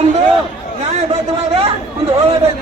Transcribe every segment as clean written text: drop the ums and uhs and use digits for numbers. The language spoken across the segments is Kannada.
ನಮ್ದು ನ್ಯಾಯಬದ್ಧವಾದ ಒಂದು ಹೋರಾಟ.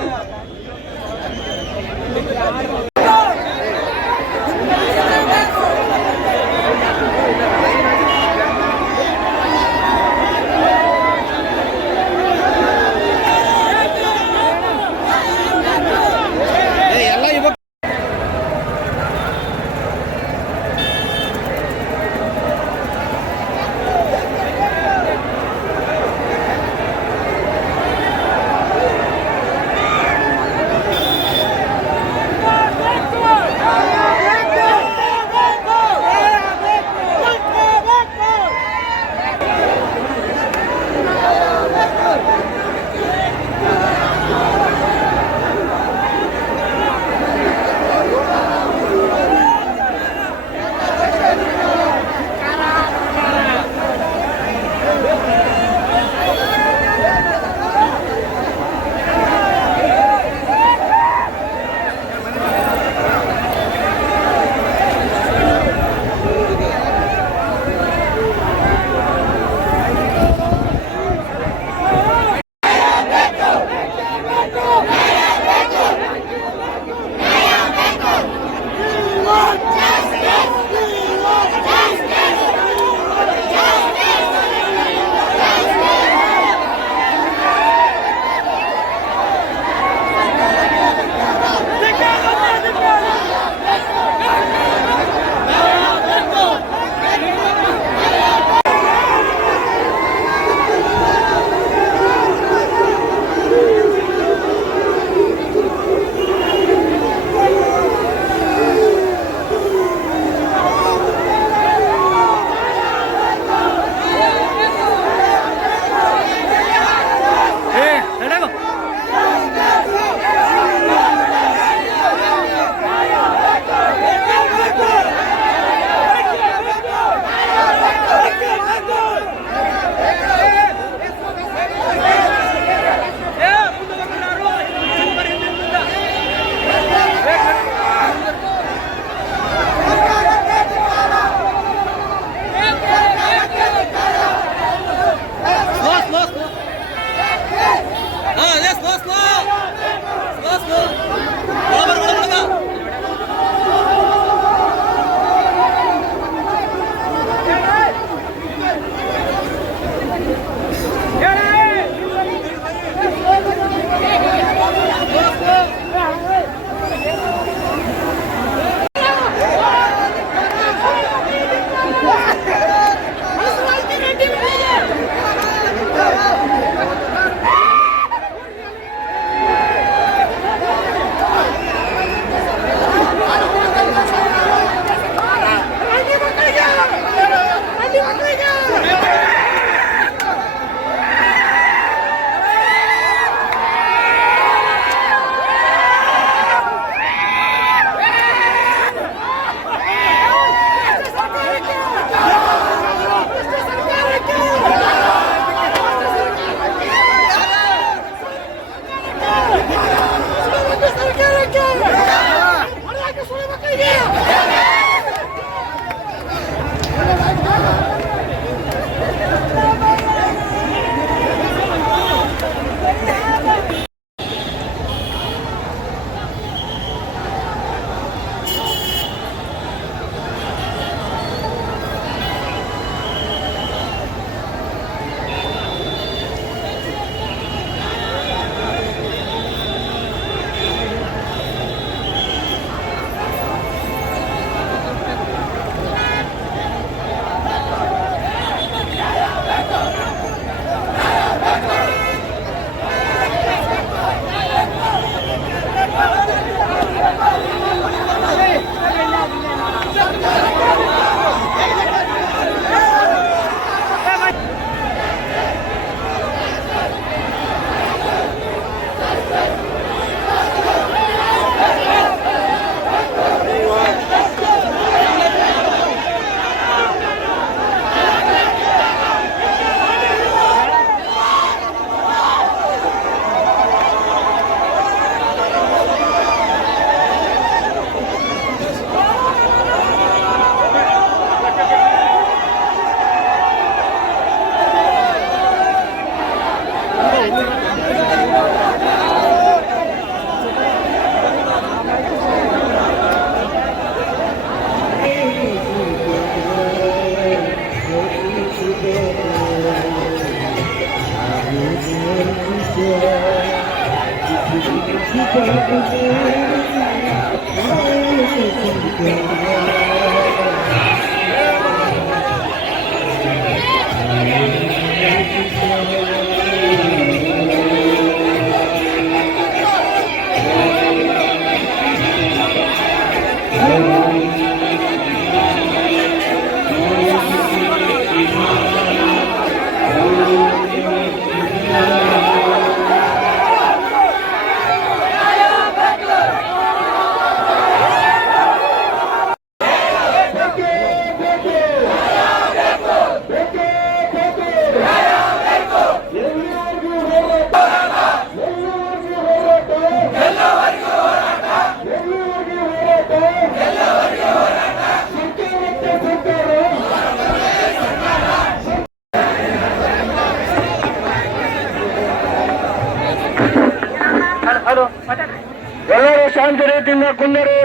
ಎಲ್ಲರೂ ಶಾಂತ ರೀತಿಯಿಂದ ಕುಂದರು,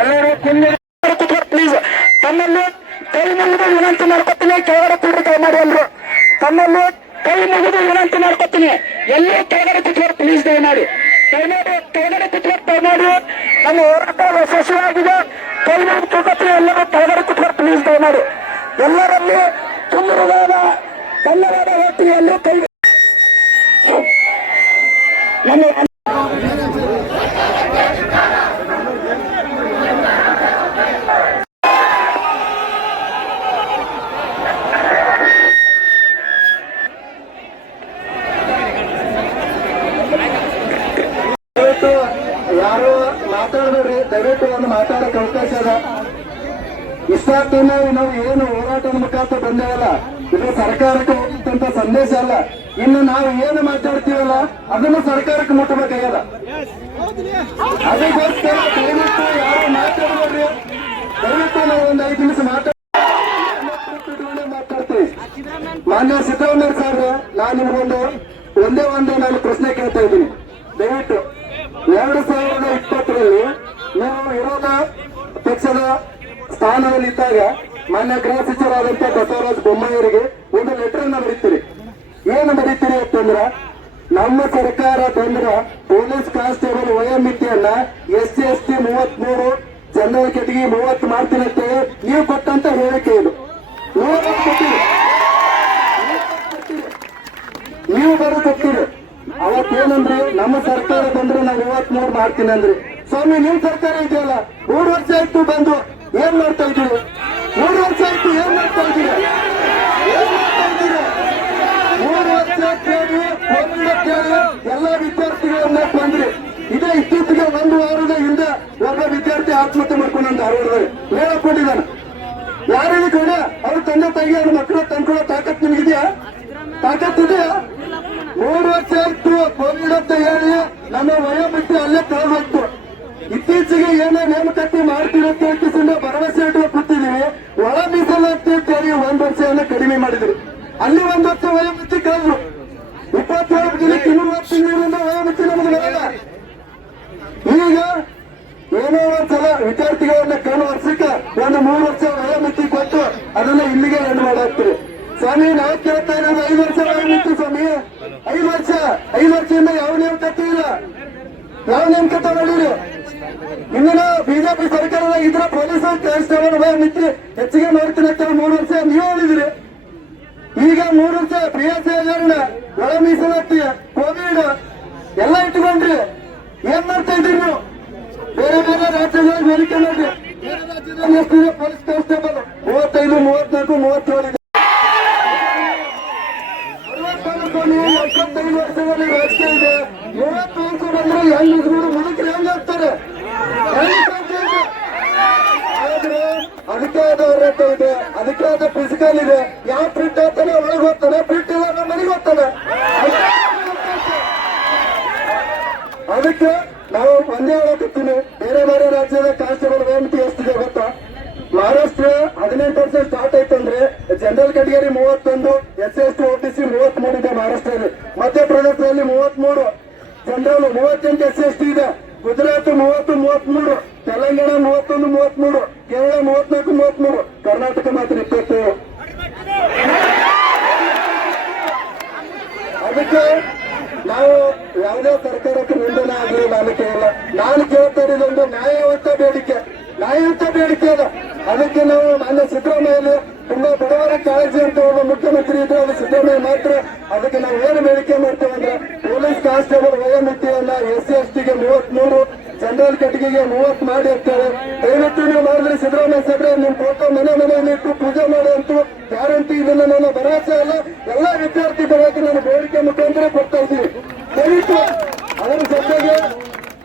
ಎಲ್ಲರೂ ಕುಂದರು. ಪ್ಲೀಸ್ ತಮ್ಮಲ್ಲಿ ಕೈ ಮುಗಿದು ವಿನಂತಿ ಮಾಡ್ಕೊತೀನಿ, ಕೆಳಗಡೆ ಕೂಡಿಕೆ ಮಾಡಿ ಎಲ್ಲರೂ. ತಮ್ಮಲ್ಲಿ ಕೈ ಮುಗಿದು ವಿನಂತಿ ಮಾಡ್ಕೊತೀನಿ, ಎಲ್ಲರೂ ಕೆಳಗಡೆ ಕೂತ್ಕೊಂಡು ಪ್ಲೀಸ್ ದಯಮಾಡಿ ಕೆಳಗಡೆ ಕೂತ್ಕೊಂಡು ದಯಮಾಡಿ. ನಮ್ಮ ಹೋರಾಟ ಯಶಸ್ವಿಯಾಗಿದೆ. ಕೈ ಮುಗಿದು ಕೂತ್ಕೊತೀನಿ, ಎಲ್ಲರೂ ಕೆಳಗಡೆ ಕೂತ್ಕೊಂಡು ಪ್ಲೀಸ್ ದಯಮಾಡಿ. ಎಲ್ಲರಲ್ಲಿ ತುಂಬಿರುವಾದ ಧನ್ಯವಾದ ಹೇಳ್ತೀನಿ. ಎಲ್ಲರೂ ಕೈ ನಮ್ಮ ಯಾರು ಮಾತಾಡ್ಬೇಡ್ರಿ, ದಯವಿಟ್ಟು ಒಂದು ಮಾತಾಡಕ್ಕೆ ಅವಕಾಶ ಅದ. ಇಷ್ಟಾಗ್ತೇನೆ ನಾವು ಏನು ಹೋರಾಟದ ಮುಖಾಂತರ ಬಂದೇವಲ್ಲ, ಇದು ಸರ್ಕಾರಕ್ಕೆ ಹೋಗಿದ್ದಂತ ಸಂದೇಶ ಅಲ್ಲ. ಇನ್ನು ನಾವು ಏನು ಮಾತಾಡ್ತೀವಲ್ಲ ಅದನ್ನು ಸರ್ಕಾರಕ್ಕೆ ಮುಟ್ಟಬೇಕಾಗ್ಯದ. ಅದಕ್ಕೋಸ್ಕರ ದಯವಿಟ್ಟು ಯಾರು ಮಾತಾಡ್ಬೇಡ್ರಿ. ದಯವಿಟ್ಟು ನಾವು ಒಂದು 5 ನಿಮಿಷ ಮಾತಾಡ್ತೀವಿ. ಮಾನ್ಯ ಸಿದ್ದರಾಮಯ್ಯ ಸಾಹೇಬ್ರೆ, ನಾನು ನಿಮ್ಗೊಂದು ನಾನು ಪ್ರಶ್ನೆ ಕೇಳ್ತಾ ಇದ್ದೀನಿ. ದಯವಿಟ್ಟು 2020ರಲ್ಲಿ ನೀವು ವಿರೋಧ ಪಕ್ಷದ ಸ್ಥಾನದಲ್ಲಿದ್ದಾಗ ಮಾನ್ಯ ಗೃಹ ಸಚಿವರಾದಂತ ಬಸವರಾಜ ಬೊಮ್ಮಾಯಿಯವರಿಗೆ ಒಂದು ಲೆಟರ್ ಅನ್ನ ಬರೀತೀರಿ. ಏನು ಬರೀತೀರಿ ಅಂತಂದ್ರ, ನಮ್ಮ ಸರ್ಕಾರ ಬಂದ್ರ ಪೊಲೀಸ್ ಕಾನ್ಸ್ಟೇಬಲ್ ವಯೋಮಿತಿಯನ್ನ SC ST 33, ಜನರಲ್ ಕೆಟಗಿ 30 ಮಾಡ್ತೀನಿ ಅಂತೇಳಿ ನೀವು ಕೊಟ್ಟಂತ ಹೇಳಿಕೆ ಇದು. ನೀವು ಬರೋಕೊಡ್ತೀರಿ. ಅವತ್ತೇನಂದ್ರಿ, ನಮ್ಮ ಸರ್ಕಾರ ಬಂದ್ರೆ ನಾವು 33 ಮಾಡ್ತೀನಿ ಅಂದ್ರಿ. ಸ್ವಾಮಿ, ನಿಮ್ ಸರ್ಕಾರ ಇದೆಯಲ್ಲ, 3 ವರ್ಷ ಆಯ್ತು ಬಂದು, ಏನ್ ಮಾಡ್ತಾ ಇದ್ದೀರಿ? 3 ವರ್ಷ ಆಯ್ತು, ಏನ್ ಮಾಡ್ತಾ ಇದ್ದೀರಿ? 3 ವರ್ಷ ಕೇಳಿ ಎಲ್ಲ ವಿದ್ಯಾರ್ಥಿಗಳನ್ನ ಬಂದ್ರಿ. ಇದೇ ಇತ್ತೀಚೆಗೆ 1 ವಾರದ ಹಿಂದೆ ಒಬ್ಬ ವಿದ್ಯಾರ್ಥಿ ಆತ್ಮಹತ್ಯೆ ಮಾಡ್ಕೊಂಡಂತ ಧಾರವಾಡದಲ್ಲಿ ಹೇಳಕೊಟ್ಟಿದ್ದಾನೆ. ಯಾರಿಗೆ ಕೊಡ? ಅವ್ರ ತಂದೆ ತಾಯಿಗೆ ಅವ್ರ ಮಕ್ಕಳು ತಂದ್ಕೊಳ್ಳೋ ತಾಕತ್ ನಿಮ್ಗಿದೆಯಾ? ತಾಕತ್ ಇದೆಯಾ? 3 ವರ್ಷ ಆಯ್ತು ಕೋವಿಡ್ ಅಂತ ಹೇಳಿ ನಮ್ಮ ವಯೋಮಿತಿ ಅಲ್ಲೇ ಕಳೆದೋಯ್ತು. ಇತ್ತೀಚೆಗೆ ಏನೋ ನೇಮಕಾತಿ ಮಾಡ್ತಿರುತ್ತೆ ಅಂತ ಭರವಸೆ ಇಟ್ಟು ಕೂತಿದೀವಿ. ಒಳ ಮೀಸಲಾತಿ ಅಂತ ಹೇಳಿ 1 ವರ್ಷವನ್ನ ಕಡಿಮೆ ಮಾಡಿದ್ರಿ. ಅಲ್ಲಿ 1 ವರ್ಷ ವಯೋಮಿತಿ ಕಳೆದ್ರು. 27 ದಿನಕ್ಕೆ 200 ತಿಂಗಳಿಂದ ವಯೋಮಿತಿ ನಮಗೆ ಬರಲ್ಲ. ಈಗ ಏನೋ ಒಂದ್ಸಲ ವಿದ್ಯಾರ್ಥಿಗಳನ್ನ ಕಳೆದ ವರ್ಷಕ್ಕೆ 3 ವರ್ಷ ವಯೋಮಿತಿ ಕೊಟ್ಟು ಅದನ್ನ ಇಲ್ಲಿಗೆ ಎಂಡ್ ಮಾಡಾಕ್ತಿರಿ. ಸ್ವಾಮಿ, ನಾವು ಕೇಳ್ತಾ ಇರೋದು 5 ವರ್ಷ ವಯೋಮಿತಿ ಸ್ವಾಮಿ. 5 ವರ್ಷದಿಂದ ಯಾವ ನೇಮಕಾತಿ ಇಲ್ಲ, ಯಾವ ನೇಮಕಾತಿ ಮಾಡಿರಿ. ಇಂದಿನ ಬಿಜೆಪಿ ಸರ್ಕಾರದ ಇದ್ರ ಪೊಲೀಸ್ ಕಾನ್ಸ್ಟೇಬಲ್ ವಯೋಮಿತಿ ಹೆಚ್ಚಿಗೆ ಮಾಡ್ತೀನಿ ಅಂತ 3 ವರ್ಷ ನೀವು ಹೇಳಿದ್ರಿ. ಈಗ 3 ವರ್ಷ PSC ಹಗರಣ, ಒಳ ಮೀಸಲಾತಿ, ಕೋವಿಡ್ ಎಲ್ಲ ಇಟ್ಕೊಂಡ್ರಿ. ಏನ್ ಮಾಡ್ತಾ ಇದ್ದೀರಿ ನೀವು? ಬೇರೆ ಬೇರೆ ರಾಜ್ಯಗಳಲ್ಲಿ ಹೋಲಿಕೆ ಮಾಡ್ರಿ. ಬೇರೆ ರಾಜ್ಯದಲ್ಲಿ ಎಷ್ಟಿದೆ ಪೊಲೀಸ್ ಕಾನ್ಸ್ಟೇಬಲ್? 35, 34, 37 ಇದೆ. 65 ವರ್ಷದಲ್ಲಿ ರಾಜಕೀಯ ಇದೆ. 30 ವರ್ಷ ಬಂದ್ರೆ ಹೆಂಗ್ ಮುದುಕರು ಹೆಂಗ್ ಆಗ್ತಾರೆ? ಆದ್ರೆ ಅದಕ್ಕೆ ಆದ ಹೋರಾಟ ಇದೆ, ಅದಕ್ಕೆ ಆದ ಫಿಸಿಕಲ್ ಇದೆ. ಯಾವ ಪ್ರಿಂಟ್ ಆಗ್ತಾನೆ ಒಳಗೆ ಹೋಗ್ತಾನೆ, ಪ್ರಿಂಟ್ ಇಲ್ಲ ಮನೆಗೆ ಹೋಗ್ತಾನೆ. ಅದಕ್ಕೆ ನಾವು ಒಂದೇ ಹೇಳಕತ್ತೀನಿ, ಬೇರೆ ಬೇರೆ ರಾಜ್ಯದ ಕಾನ್ಸ್ಟೇಬಲ್ ವಯೋಮಿತಿ ಎಷ್ಟಿದೆ ಗೊತ್ತಾ? ಮಹಾರಾಷ್ಟ್ರ 18 ಸ್ಟಾರ್ಟ್ ಆಯ್ತಂದ್ರೆ ಜನರಲ್ ಕ್ಯಾಟಗರಿ 31, SC/ST OBC 33 ಇದೆ ಮಹಾರಾಷ್ಟ್ರದಲ್ಲಿ. ಮಧ್ಯಪ್ರದೇಶದಲ್ಲಿ 33, ಜನರಲ್ 38 SC/ST ಇದೆ. ಗುಜರಾತ್ 30, 33, ತೆಲಂಗಾಣ 31, 33, ಕೇರಳ 34, 33, ಕರ್ನಾಟಕ ಮಾತ್ರ 20. ಅದಕ್ಕೆ ನಾವು ಯಾವುದೇ ಸರ್ಕಾರಕ್ಕೆ ನಿಂದನೆ ಆಗಲಿ ನಾನು ಕೇಳಲ್ಲ. ನಾನು ಕೇಳ್ತಾ ಇರೋದೊಂದು ನ್ಯಾಯಯುತ ಬೇಡಿಕೆ ಅದ. ಅದಕ್ಕೆ ನಾವು ಮಾನ್ಯ ಸಿದ್ದರಾಮಯ್ಯ ತುಂಬಾ ಬಡವರ ಕಾಳಜಿ ಅಂತ ಒಬ್ಬ ಮುಖ್ಯಮಂತ್ರಿ ಇದ್ರೆ ಅದು ಸಿದ್ದರಾಮಯ್ಯ ಮಾತ್ರ. ಅದಕ್ಕೆ ನಾವು ಏನು ಬೇಡಿಕೆ ಮಾಡ್ತೇವೆ ಅಂದ್ರೆ ಪೊಲೀಸ್ ಕಾನ್ಸ್ಟೇಬಲ್ ವಯೋಮಿತಿಯನ್ನ SC/ST ಗೆ 33, ಜನರಲ್ ಕ್ಯಾಟಗರಿಗೆ 30 ಮಾಡಿ ಇರ್ತಾರೆ. ದಯವಿಟ್ಟು ನೀವು ಮಾಡಿದ್ರೆ ಸಿದ್ದರಾಮಯ್ಯ ಸಾಹೇಬ್ರೆ ನಿಮ್ ಫೋಟೋ ಮನೆಯಲ್ಲಿ ಇಟ್ಟು ಪೂಜೆ ಮಾಡಿ ಅಂತೂ ಗ್ಯಾರಂಟಿ. ಇದನ್ನ ನನ್ನ ಭರವಸೆ ಅಲ್ಲ, ಎಲ್ಲಾ ವಿದ್ಯಾರ್ಥಿ ಪರವಾಗಿ ನಾನು ಬೇಡಿಕೆ ಮುಖಾಂತರ ಕೊಡ್ತಾ ಇದ್ದೀನಿ. ದಯವಿಟ್ಟು ಅದರ ಜೊತೆಗೆ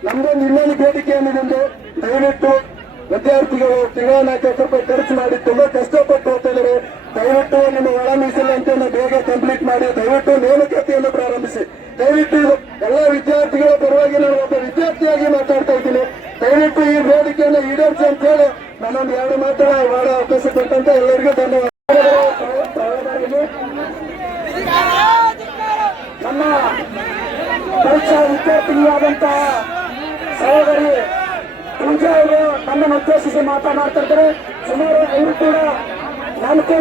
ನಮ್ದೊಂದು ಇನ್ನೊಂದು ಬೇಡಿಕೆ ಏನಿದೆ, ದಯವಿಟ್ಟು ವಿದ್ಯಾರ್ಥಿಗಳು ತಿಂಗಳ 4,000 ರೂಪಾಯಿ ಖರ್ಚು ಮಾಡಿ ತುಂಬಾ ಕಷ್ಟಪಟ್ಟು ಹೋಗ್ತಿದ್ದಾರೆ. ದಯವಿಟ್ಟು ನಿಮ್ಮ ಒಳ ಮೀಸಲಾತಿಯನ್ನು ಬೇಗ ಕಂಪ್ಲೀಟ್ ಮಾಡಿ, ದಯವಿಟ್ಟು ನೇಮಕಾತಿಯನ್ನು ಪ್ರಾರಂಭಿಸಿ. ದಯವಿಟ್ಟು ಎಲ್ಲಾ ವಿದ್ಯಾರ್ಥಿಗಳ ಪರವಾಗಿ ನಾನು ಒಬ್ಬ ವಿದ್ಯಾರ್ಥಿಯಾಗಿ ಮಾತಾಡ್ತಾ ಇದ್ದೀನಿ. ದಯವಿಟ್ಟು ಈ ಬೇಡಿಕೆಯನ್ನು ಈಡೇರಿಸಿ ಅಂತ ಹೇಳಿ ನಾನೊಂದು 2 ಮಾತುಗಳ ಮಾಡೋ ಅವಕಾಶ ಕೊಟ್ಟಂತ ಎಲ್ಲರಿಗೂ ಧನ್ಯವಾದ. ನಮ್ಮ ಪರೀಕ್ಷಾ ವಿದ್ಯಾರ್ಥಿನಿಯಾದಂತ ಸಹೋದರಿ ಪೂಜಾ ಅವರು ನಮ್ಮನ್ನು ಉದ್ದೇಶಿಸಿ ಮಾತನಾಡ್ತಾ ಇದ್ದಾರೆ. ಸುಮಾರು ಅವರು ಕೂಡ ನಾಲ್ಕು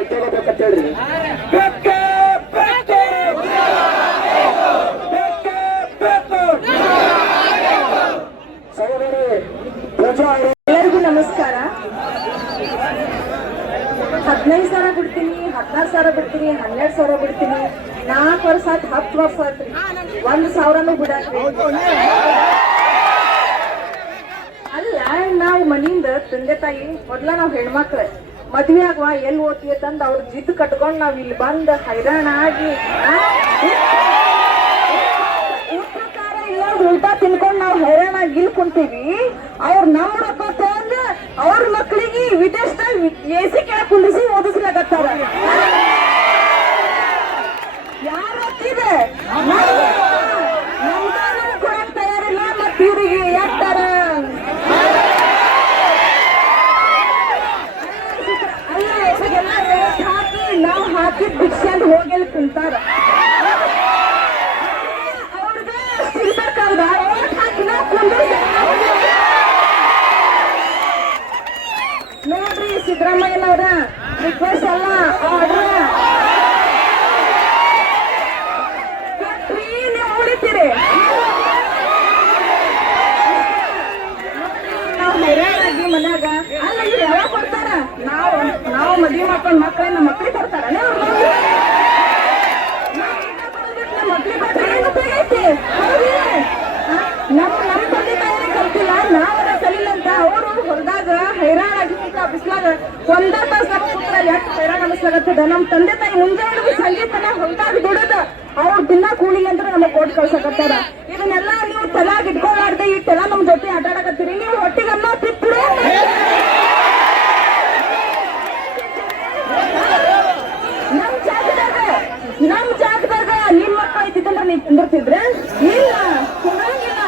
ಉದ್ಯೋಗ ಬೇಕಂತ ಹೇಳಿ ಸಹೋದರಿ ಪೂಜಾ ಅವರು. ಎಲ್ಲರಿಗೂ ನಮಸ್ಕಾರ. 15,000 ಬಿಡ್ತೀನಿ, 16,000 ಬಿಡ್ತೀನಿ, 12,000 ಬಿಡ್ತೀನಿ. 4 ವರ್ಷ ಆಯ್ತು, 10 ವರ್ಷ ಆಯ್ತ್ರಿ, 1,000ನೂ ಬಿಡಾಕ್ರಿ. ಅಲ್ಲ, ನಾವು ಮನಿಯಿಂದ ತಂದೆ ತಾಯಿ ಮೊದ್ಲ ನಾವ್ ಹೆಣ್ಮಕ್ಳು ಮದ್ವೆ ಆಗುವ ಎಲ್ಲಿ ಓದ್ತೀವಿ ತಂದ್ ಅವ್ರ ಜಿದ್ದು ಕಟ್ಕೊಂಡ್ ನಾವ್ ಇಲ್ಲಿ ಬಂದ್ ಹೈರಾಣ ಆಗಿ ಊಟ ತಿನ್ಕೊಂಡ್ ನಾವ್ ಹೈರಾಣ ಇಲ್ಲಿ ಕುಂತೀವಿ. ಅವ್ರ ನಮ್ ರೊಕ್ಕ ತಗೊಂಡ್ ಅವ್ರ ಮಕ್ಳಿಗೆ ವಿದೇಶದಾಗ AC ಕೆಳಗ್ ಕುಂದಿಸಿ ಓದಿಸ್ಲಾಗತ್ತಾರ. ಯಾರು ಓದ್ತಿದೆ ನಮ್ಗೆ ಕೊಡಕ್ ತಯಾರಿಲ್ಲ. ಮತ್ ಇವ್ರಿಗೆ ಯಾಕ್ತಾರ? ಅಲ್ಲ, ಇವಾಗೆಲ್ಲ ರೇಟ್ ಹಾಕಿ ನಾವ್ ಹಾಕಿದ್ ಭಿಕ್ಷೆ ಅಂತ ಹೋಗಿ ಕುಂತಾರ. ನೋಡ್ರಿ ಸಿದ್ದರಾಮಯ್ಯನವ್ರ ರಿಕ್ವೆಸ್ಟ್ ಅಲ್ಲ, ಆರ್ಡರ್ ನೀವು ಉಳಿತೀರಿ. ನಾವು ಹೈರಾಣಾಗಿ ಮನ್ಯಾಗ ಅಲ್ಲ ಇವ್ರು ಯಾವಾಗ ಕೊಡ್ತಾರ? ನಾವು ಮದ್ವೆ ಮಾಡ್ಕೊಂಡ್ ಮಕ್ಕಳನ್ನ ಮಕ್ಳಿಗೆ ಕೊಡ್ತಾರ? ಮಕ್ಳಿಗೆ ಕೊಟ್ರೆ ಏನು ಉಪಯೋಗ ಐತಿ? ನಮ್ ತಂದೆ ತಾಯಿನೇ ಕಲ್ತಿಲ್ಲ, ನಾವರ ಕಲಿಲ್ಲ ಅಂತ ಅವರು ಹೊರದಾಗ ಹೈರಾಣ ಬಿಸ್ಲಾಗ ಒಂದ ತಾಸ ನಮ್ಮ ಪುತ್ರ ಎಷ್ಟು ಹೈರಾಣ ಅನಿಸ್ಲಾಗತ್ತದ. ನಮ್ ತಂದೆ ತಾಯಿ ಮುಂಜಾನೆ ಸಂಗೀತನ ಹೊರದಾಗ ದುಡದ ಅವ್ರ ದಿನ ಕೂಲಿ ಅಂತ ನಮಗ್ ಕೊಟ್ಟು ಕಳ್ಸಕತ್ತಾರ. ಇದನ್ನೆಲ್ಲ ನೀವು ತಲಾಗ ಇಟ್ಕೊಳ್ಳಾರ್ದೆ ಇಟ್ಟೆಲ್ಲ ನಮ್ ಜೊತೆ ಆಟ ಆಡಕತ್ತೀರಿ. ನೀವು ಹೊಟ್ಟಿಗನ್ನ ತಿಪ್ಪರು ನಮ್ ಜಾಗದಾಗ ನಿಮ್ ಮಕ್ಕಳು ಐತಿತ್ತಂದ್ರ ನೀವ್ ಕುಂದಿರ್ತಿದ್ರೆ ಇಲ್ಲ, ಕುಂದ್ರಂಗಿಲ್ಲ.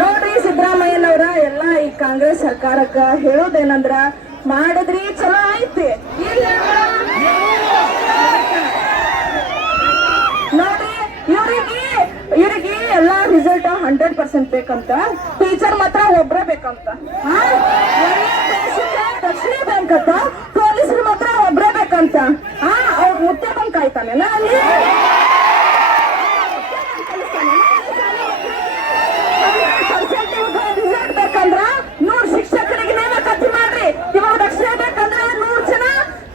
ನೋಡ್ರಿ ಸಿದ್ದರಾಮಯ್ಯನವ್ರ ಎಲ್ಲಾ ಈ ಕಾಂಗ್ರೆಸ್ ಸರ್ಕಾರಕ್ಕ ಹೇಳೋದೇನಂದ್ರ ಮಾಡಿದ್ರಿ ಚಲೋ ಐತಿ. ನೋಡ್ರಿ ಇವ್ರಿಗೆ ಎಲ್ಲಾ ರಿಸಲ್ಟ್ 100% ಬೇಕಂತ, ಟೀಚರ್ ಮಾತ್ರ ಒಬ್ರೇ ಬೇಕಂತ. ದಕ್ಷಿಣ ಬ್ಯಾಂಕ್ ಅಂತ ಪೊಲೀಸರು ಮಾತ್ರ ಒಬ್ರೇ ಬೇಕಂತ. ಅವ್ರ ಮುದ್ದೆ ಬಂಕ್ ಆಯ್ತಾನೆಲ್ಲ ಅಲ್ಲಿ ರಿಸಲ್ಟ್ ಬೇಕಂದ್ರ 100 ಶಿಕ್ಷಕರಿಗೆ ನೇಮಕಾತಿ ಮಾಡ್ರಿ. ಇವಾಗ ದಕ್ಷಿಣ ಬೇಕಂದ್ರ 100 ಜನ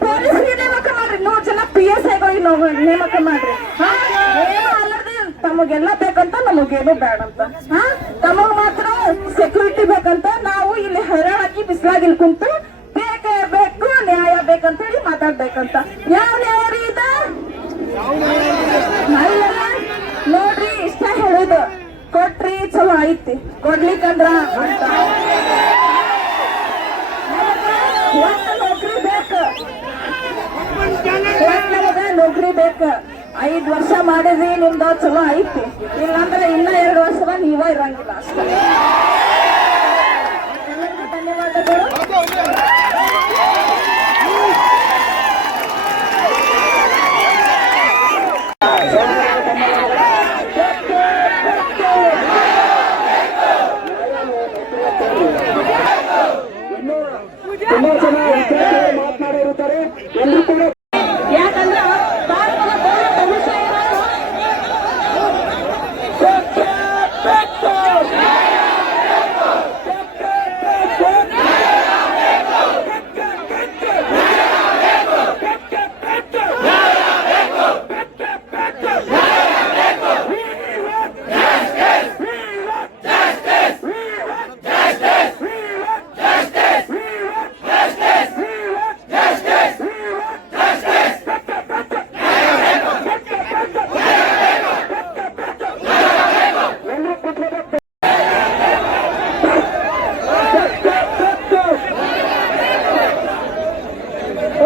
ಪೊಲೀಸರಿಗೆ ನೇಮಕ ಮಾಡ್ರಿ, 100 ಜನ PSIಗಳಿಗೆ ನೇಮಕ ಮಾಡ್ರಿ. ಏನು ಅಲ್ಲದೆ ತಮಗೆಲ್ಲ ಬೇಕಂತ ನಮಗೇನು ಬೇಡಂತ. ತಮಗ್ ಮಾತ್ರ ಸೆಕ್ಯೂರಿಟಿ ಬೇಕಂತ. ನಾವು ಇಲ್ಲಿ ಹೈರಾಣಾಗಿ ಬಿಸಿಲಾಗಿಲ್ ಕುಂತು ಬೇಕೇ ಬೇಕು, ನ್ಯಾಯ ಬೇಕಂತ ಹೇಳಿ ಮಾತಾಡ್ಬೇಕಂತ. ಯಾವ ನ್ಯಾಯ ರೀ ಇದ? ನೋಡ್ರಿ ಇಷ್ಟ ಹೇಳುದು, ಕೊಟ್ರಿ ಚಲೋ ಐತಿ, ಕೊಡ್ಲಿಕ್ಕಂದ್ರ ಅಂತ ನೌಕರಿ ಬೇಕು, ನೌಕರಿ ಬೇಕು. 5 ವರ್ಷ ಮಾಡಿದ್ರಿ ನಿಮ್ದು ಚಲೋ ಐತಿ, ಇಲ್ಲಾಂದ್ರೆ ಇನ್ನ 2 ವರ್ಷ ನೀವ ಇರಂಗಿಲ್ಲ ಅಷ್ಟೇ. ಎಲ್ಲರಿಗೂ ಧನ್ಯವಾದಗಳು. ತುಂಬಾ ಜನ ಮಾತನಾಡಿರುತ್ತಾರೆ. ಎಲ್ಲರೂ ಕೂಡ ಯಾಕಂದ್ರೆ ಭಾರತದ ಪೌರ ಭವಿಷ್ಯ ಇರೋದು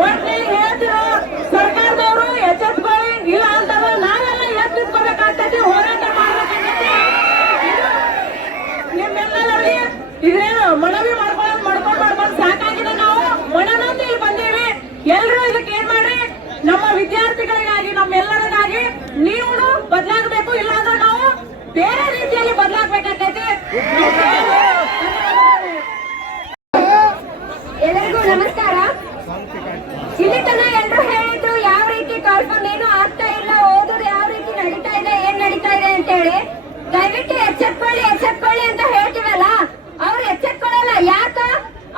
ಒಟ್ಟಿನಲ್ಲಿ ಹೇಳ್ತಿರೋ ಸರ್ಕಾರದವರು ಎಚ್ಚೆತ್ಕೊಳ್ಳಿ. ಇಲ್ಲ ಅಂತಂದ್ರೆ ನಾವೆಲ್ಲ ಎಚ್ಚೆತ್ಕೋಬೇಕಾಗ್ತೈತಿ, ಹೋರಾಟ ಮಾಡ್ಬೇಕಾಗ್ತೈತಿ. ನಿಮ್ಮೆಲ್ಲರಲ್ಲಿ ಇದೇನು ಮನವಿ ಮಾಡ್ಕೊಂಡು ಸಾಕಾಗಿದೆ. ನಾವು ಮನನೊಂದು ಇಲ್ಲಿ ಬಂದೀವಿ. ಎಲ್ಲರೂ ಇದಕ್ಕೆ ಏನ್ ಮಾಡ್ರಿ, ನಮ್ಮ ವಿದ್ಯಾರ್ಥಿಗಳಿಗಾಗಿ ನಮ್ಮೆಲ್ಲರಿಗಾಗಿ ನೀವು ಬದಲಾಗಬೇಕು. ಇಲ್ಲ ಅಂದ್ರೆ ನಾವು ಬೇರೆ ರೀತಿಯಲ್ಲಿ ಬದಲಾಗಬೇಕಾಗ್ತೈತಿ. ಎಲ್ಲರಿಗೂ ನಮಸ್ಕಾರ. ಇಲ್ಲಿ ತನ ಎಲ್ಲರೂ ಹೇಳಿದ್ರು ಯಾವ ರೀತಿ ಕಾರ್ಯಕ್ರಮ ಏನು ಆಗ್ತಾ ಇಲ್ಲ, ಓದೋದು ಯಾವ ರೀತಿ ನಡೀತಾ ಇದೆ, ಏನ್ ನಡೀತಾ ಇದೆ ಅಂತ ಹೇಳಿ. ದಯವಿಟ್ಟು ಎಚ್ಚೆತ್ಕೊಳ್ಳಿ ಅಂತ ಹೇಳ್ತೀವಲ್ಲ, ಅವ್ರು ಎಚ್ಚೆತ್ಕೊಳ್ಳಲ್ಲ. ಯಾಕ?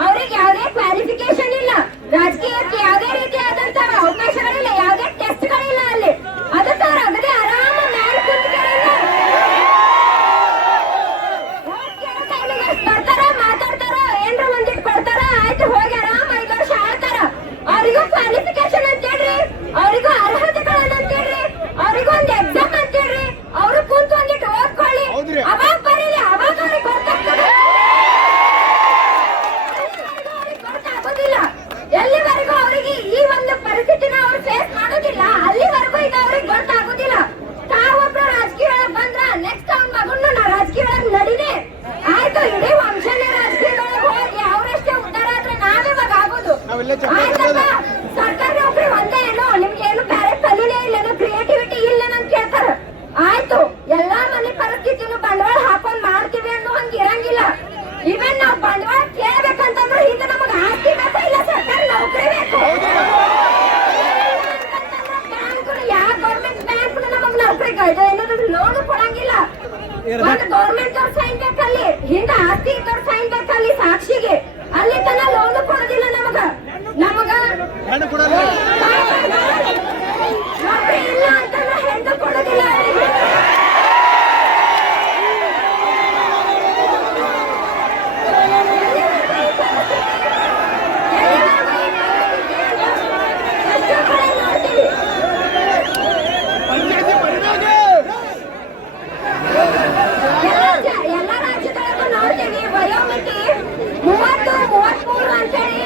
ಅವ್ರಿಗೆ ಯಾವುದೇ ಕ್ವಾಲಿಫಿಕೇಶನ್ ಇಲ್ಲ, ರಾಜಕೀಯಕ್ಕೆ ಯಾವುದೇ ರೀತಿಯಾದಂತಹ ಅವಕಾಶಗಳಿಲ್ಲ, ಯಾವುದೇ ಟೆಸ್ಟ್ಗಳಿಲ್ಲ ಅಲ್ಲಿ. ಅದಕ್ಕೆ ಅವ್ರು ಅಗದೇ ಆರಾಮ ಮೇಲೆ ಕುಂತ್ಕೊಂಡಿಲ್ಲ. ಬರ್ತಾರ, ಮಾತಾಡ್ತಾರ, ಏನ್ರ ಒಂದಿಟ್ಟು ಕೊಡ್ತಾರ, ಆಯ್ತು ಹೋಗಿ ಆರಾಮ 5 ವರ್ಷ ಆಳ್ತಾರ. ಅವ್ರಿಗೂ ಕ್ವಾಲಿಫಿಕೇಶನ್ ಅಂತ ಹೇಳ್ರಿ, ಅವ್ರಿಗೂ ಅರ್ಹತೆಗಳನ್ನ ಅಂತ ಹೇಳ್ರಿ, ಅವ್ರಿಗೂ ಒಂದು ಎಕ್ಸಾಮ್ ಅಂತ ಹೇಳ್ರಿ. ಅವರು ಕುಂತು ಒಂದಿಟ್ಟು ಓದ್ಕೊಳ್ಳಿ, ಅವಾಗ ಬರೀಲಿ, ಅವಾಗ ಅವ್ರಿಗೆ ಗೊತ್ತಾಗ್ತದೆ. ಗೊತ್ತಾಗೋದಿಲ್ಲ ಎಲ್ಲಿವರೆಗೂ ಅವರಿಗೆ ಈ ಒಂದು ಪರಿಸ್ಥಿತಿನ ಅವ್ರು ಫೇಸ್ ಮಾಡೋದಿಲ್ಲ, ಅಲ್ಲಿವರೆಗೂ ಇದು ಅವ್ರಿಗೆ ಗೊತ್ತಾಗೋದಿಲ್ಲ. ತಾವೊಬ್ರು ರಾಜಕೀಯ ಒಳಗ್ ಬಂದ್ರ ನೆಕ್ಸ್ಟ್ ಅವ್ನ ಮಗನ್ನು ನಾ ರಾಜಕೀಯ ಒಳಗ್ ನಡಿನೇ ಆಯ್ತು, ಇಡೀ ವಂಶನೇ ರಾಜಕೀಯದೊಳಗೆ ಹೋಗಿ ಅವರಷ್ಟೇ ಉದ್ದಾರ ಆದ್ರೆ ನಾವಿವಾಗ ಆಗೋದು. ಆಯ್ತಪ್ಪ, ಸರ್ಕಾರಿ ನೌಕರಿ ಒಂದೇ ಏನೋ, ನಿಮ್ಗೆ ಏನು ಬೇರೆ ಕಲೀಲೇ ಇಲ್ಲೇನೋ, ಕ್ರಿಯೇಟಿವಿಟಿ ಇಲ್ಲೇನಂತ ಕೇಳ್ತಾರ. ಆಯ್ತು, ಎಲ್ಲಾ ಮನೆ ಪರಿಸ್ಥಿತಿನೂ ಬಂಡವಾಳ ಹಾಕೊಂಡ್ ಮಾಡ್ತೀವಿ ಅನ್ನೋ ಹಂಗ ಇರಂಗಿಲ್ಲ. ಇವನ್ ನಾವು ಬಂಡವಾಳ ಕೇಳ್ಬೇಕಂತಂದ್ರೆ ಹಿಂದೆ ನಮಗ ಆಸ್ತಿ ಬೇಕಾ, ಇಲ್ಲ ಸರ್ಕಾರಿ ನೌಕರಿ ಬೇಕು. ಯಾವ ಗೌರ್ಮೆಂಟ್ ಬ್ಯಾಂಕ್ ನಮಗ್ ನೌಕರಿ ಏನಾದ್ರು ಲೋನ್ ಕೊಡಂಗಿಲ್ಲ. ಒಂದು ಗೌರ್ಮೆಂಟ್ ಅವ್ರ ಸೈನ್ ಬೇಕಲ್ಲಿ, ಹಿಂದ ಆಸ್ತಿ ಇದ್ದವ್ರ ಸೈನ್ ಬೇಕಲ್ಲಿ ಸಾಕ್ಷಿಗೆ. ಅಲ್ಲಿ ತನ ಲೋನ್ ಕೊಡೋದಿಲ್ಲ ನಮಗ ನೌಕರಿ ಇಲ್ಲ ಅಂತಂದ್ರೆ ಹೆಣ್ಣು ಕೊಡೋದಿಲ್ಲ. ಎಲ್ಲ ರಾಜ್ಯದೊಳಗೂ ನೋಡ್ತೀವಿ ವಯೋಮಿತಿ 30-33 ಅಂತೇಳಿ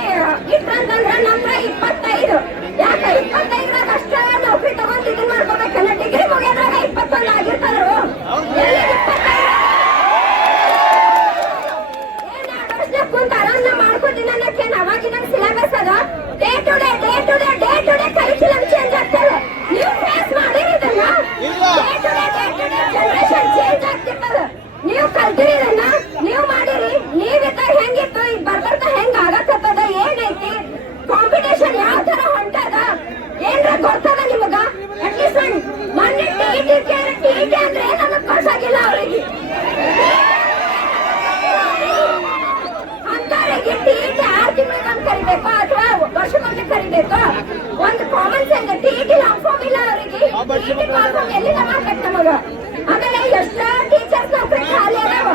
ಇಟ್ಟಂತಂದ್ರೆ ನಮ್ಗೆ 25. ಯಾಕೆ 25 ಅಷ್ಟ ನೌಕರಿ ತಗೊಂಡ್ ಇದನ್ ಮಾಡ್ಕೋಬೇಕಲ್ಲ, ಡಿಗ್ರಿ ಮುಗಿಯೋದ್ರಾಗ 21 ಆಗಿರ್ತಾರು. ಕುಂತ ಆರಾಮ ಮಾಡ್ಕೊತೀನಿ ಅನ್ನಕ್ಕೆ ಅವಾಗಿನ ಸಿಲೆಬಸ್ ಅದ. Day to day curriculum change ಆಗ್ತದೆ. ನೀವು ಫೇಸ್ ಮಾಡಿರಿ ಇದನ್ನ. Day to day generation change ಆಗ್ತಿರ್ತದ. ನೀವು ಕಲ್ತಿರಿ ಇದನ್ನ, ನೀವು ಮಾಡಿರಿ. ನೀವಿದ್ದಾಗ ಹೆಂಗಿತ್ತು, ಈಗ ಬರ್ಬರ್ತಾ ಹೆಂಗ್ ಆಗತ್ತದ, ಏನೈತಿ ಕಾಂಪಿಟೇಷನ್ ಯಾವ ತರ ಹೊಂಟದ ಏನ್ರ ಗೊತ್ತದ ನಿಮಗ? ಅಟ್ಲೀಸ್ಟ್ ಮೊನ್ನೆ ಟಿಇಟಿ ಅಂದ್ರೆ ನಮಗ್ ಕೊಡ್ಸಾಗಿಲ್ಲ ಅವ್ರಿಗೆ. ಅಂತವರಿಗೆ ಟಿಇಟಿ 6 ತಿಂಗಳಿಗೊಮ್ಮೆ ಕರಿಬೇಕು ಅಥವಾ ವರ್ಷಕ್ಕೊಮ್ಮೆ ಕರಿಬೇಕು. ಒಂದು common sense, TET long form ಇಲ್ಲ ಅವರಿಗೆ, ಟಿಇಟಿ ಲಾಂಗ್ ಫಾರ್ಮ್ ಎಲ್ಲಿಂದ ಮಾಡ್ಬೇಕು ನಮಗ? ಆಮೇಲೆ ಎಷ್ಟ ಟೀಚರ್ಸ್ ನೌಕರಿ ಖಾಲಿ ಅದಾವ,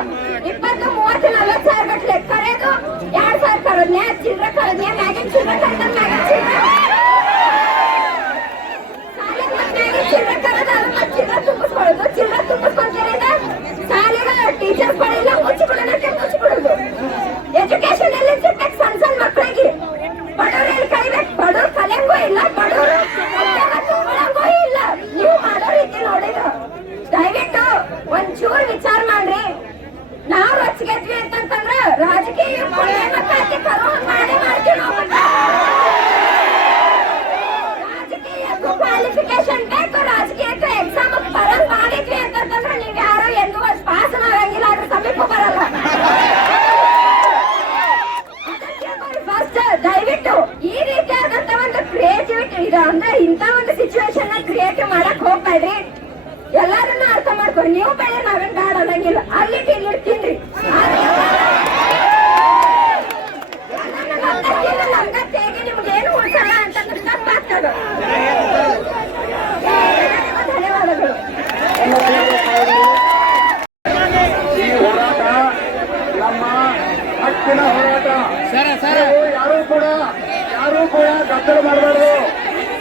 20-30-40 ಸಾವಿರ ಗಟ್ಲೆ ಕರೆಯೋದು, 2,000 ಕರೋದ್ನ್ಯಾ, ಚಿಲ್ಡ್ರ ಕರೋದ್ನ್ಯಾ, ಮ್ಯಾಗಿನ ಚಿಲ್ಡ್ರ ಕರೆದ ಮ್ಯಾಗಿನ ಚಿಲ್ಡ್ರ ಚಿಲ್ಡ್ರ ಕರೋದು, ಅದನ್ನ ಚಿಲ್ಡ್ರ ತುಂಬಿಸ್ಕೊಳ್ಳೋದು, ಚಿಲ್ಡ್ರ ತುಂಬಿಸ್ಕೊಂತೇನಿದೆ ಶಾಲೆಗ ಟೀಚರ್ಸ್ ಕೊಡಿಲ್ಲ, ಮುಚ್ಚಿಕೊಡೋದಕ್ಕೆ ಮುಚ್ಚಿಕೊಡೋದು. ಎಜುಕೇಶನ್ ಎಲ್ಲಿ ಸಿಗ್ಬೇಕು ಸಣ್ಣ ಮಕ್ಕಳಿಗೆ? ಬಡವ್ರು ಎಲ್ಲಿ ಕಲಿಬೇಕು? ಬಡವ್ರು ಕಲಿಯಂಗೂ ಇಲ್ಲ, ಬಡವ್ರು ತಗೊಳಂಗೂ ಇಲ್ಲ. ನೀವು ಮಾಡೋ ರೀತಿ ನೋಡಿದ್ರು ದಯವಿಟ್ಟು ಒಂಚೂರು ವಿಚಾರ ಮಾಡ್ರಿ. ನೇಮಕಾತಿ ಮಾಡಿ ಮಾಡ್ತೀವಿ ನಾವು. ರಾಜಕೀಯಕ್ಕೂ ಕ್ವಾಲಿಫಿಕೇಶನ್ ಬೇಕು, ರಾಜಕೀಯಕ್ಕೂ ಎಕ್ಸಾಮ್ ಬರಂಗ್ ಮಾಡಿದ್ವಿ ಅಂತಂದ್ರೆ ನೀವ್ ಯಾರು ಎಂದೂ ಪಾಸ್ ಆಗಂಗಿಲ್ಲ, ಅದ್ರ ಸಮೀಪ ಬರಲ್ಲ. ಫಸ್ಟ್ ದಯವಿಟ್ಟು ಈ ರೀತಿಯಾದಂತ ಒಂದು ಕ್ರಿಯೇಟಿವಿಟಿ ಇದೆ ಅಂದ್ರೆ ಇಂತ ಒಂದು ಸಿಚುವೇಶನ್ ಕ್ರಿಯೇಟಿವ್ ಮಾಡಕ್ ಹೋಗ್ಬೇಡ್ರಿ. ಎಲ್ಲಾರನ್ನೂ ಅರ್ಥ ಮಾಡ್ಕೊಂಡು ನೀವು ಬೆಳೆ ನಾವೇನ್ ಬೇಡ ಅನ್ನಂಗಿಲ್ಲ, ಅಲ್ಲಿ ಇಲ್ಲಿ ತಿನ್ರಿ. ಹೇಗೆ ನಿಮ್ಗೆ ಏನು ಉಳಿಸಲ್ಲ ಅಂತಂದ್ರೆ ತಪ್ಪಾಗ್ತದೆ. ಧನ್ಯವಾದಗಳು. ಈ ಹೋರಾಟ ನಮ್ಮ ಹಕ್ಕಿನ ಹೋರಾಟ. ಯಾರು ಕೂಡ ಗದ್ದಲ ಮಾಡಬಾರ್ದು.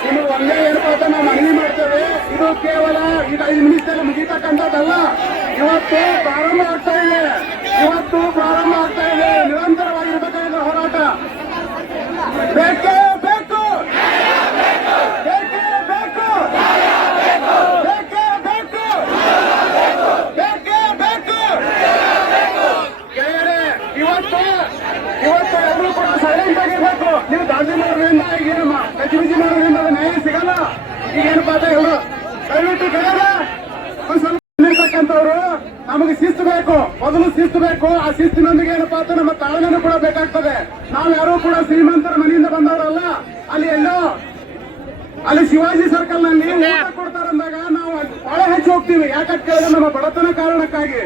ನಿಮಗೆ ಒಂದೇ ಏನಪ್ಪ ಅಂತ ನಾವು ಮನವಿ ಮಾಡ್ತೇವೆ. ಇದು ಕೇವಲ ಇದು 5 ನಿಮಿಷದಲ್ಲಿ ಮುಗಿತಕ್ಕಂಥದ್ದಲ್ಲ. ಇವತ್ತು ಪ್ರಾರಂಭ ಆಗ್ತಾ ಇದೆ. ನಿರಂತರವಾಗಿರ್ಬೇಕಾದ ಹೋರಾಟ ಬೇಕೇ ಬೇಕು. ಇವತ್ತು ಎಲ್ಲರೂ ಕೂಡ ಸೈಲೆಂಟ್ ಆಗಿರ್ಬೇಕು. ನೀವು ದಾಂಧಿ ಮಾಡೋದ್ರಿಂದ ಈಗೇನಮ್ಮ ಗಜಿಬಿಜಿ ಮಾಡೋದ್ರಿಂದ ನ್ಯಾಯ ಸಿಗಲ್ಲ. ಈಗೇನಪ್ಪ ಅಂತ ಹೇಳು ದಯವಿಟ್ಟು ಗೆಳೆಯರೆ ಒಂದ್ ಸ್ವಲ್ಪ ಇರ್ತಕ್ಕಂಥವ್ರು ನಮಗೆ ಶಿಸ್ತು ಬೇಕು. ಮೊದಲು ಶಿಸ್ತು ಬೇಕು. ಆ ಶಿಸ್ತಿನೊಂದಿಗೆ ಏನಪ್ಪಾ ಅಂತ ನಮ್ಮ ತಾಳ್ಮೆನೂ ಕೂಡ ಬೇಕಾಗ್ತದೆ. ನಾವು ಯಾರು ಕೂಡ ಶ್ರೀಮಂತರ ಮನೆಯಿಂದ ಬಂದವರಲ್ಲ. ಅಲ್ಲಿ ಶಿವಾಜಿ ಸರ್ಕಲ್ ನಲ್ಲಿ ಊಟ ಕೊಡ್ತಾರಂದಾಗ ನಾವು ಬಹಳ ಹೆಚ್ಚು ಹೋಗ್ತೀವಿ. ಯಾಕಂತ ಕೇಳಿದ್ರೆ ನಮ್ಮ ಬಡತನ ಕಾರಣಕ್ಕಾಗಿ.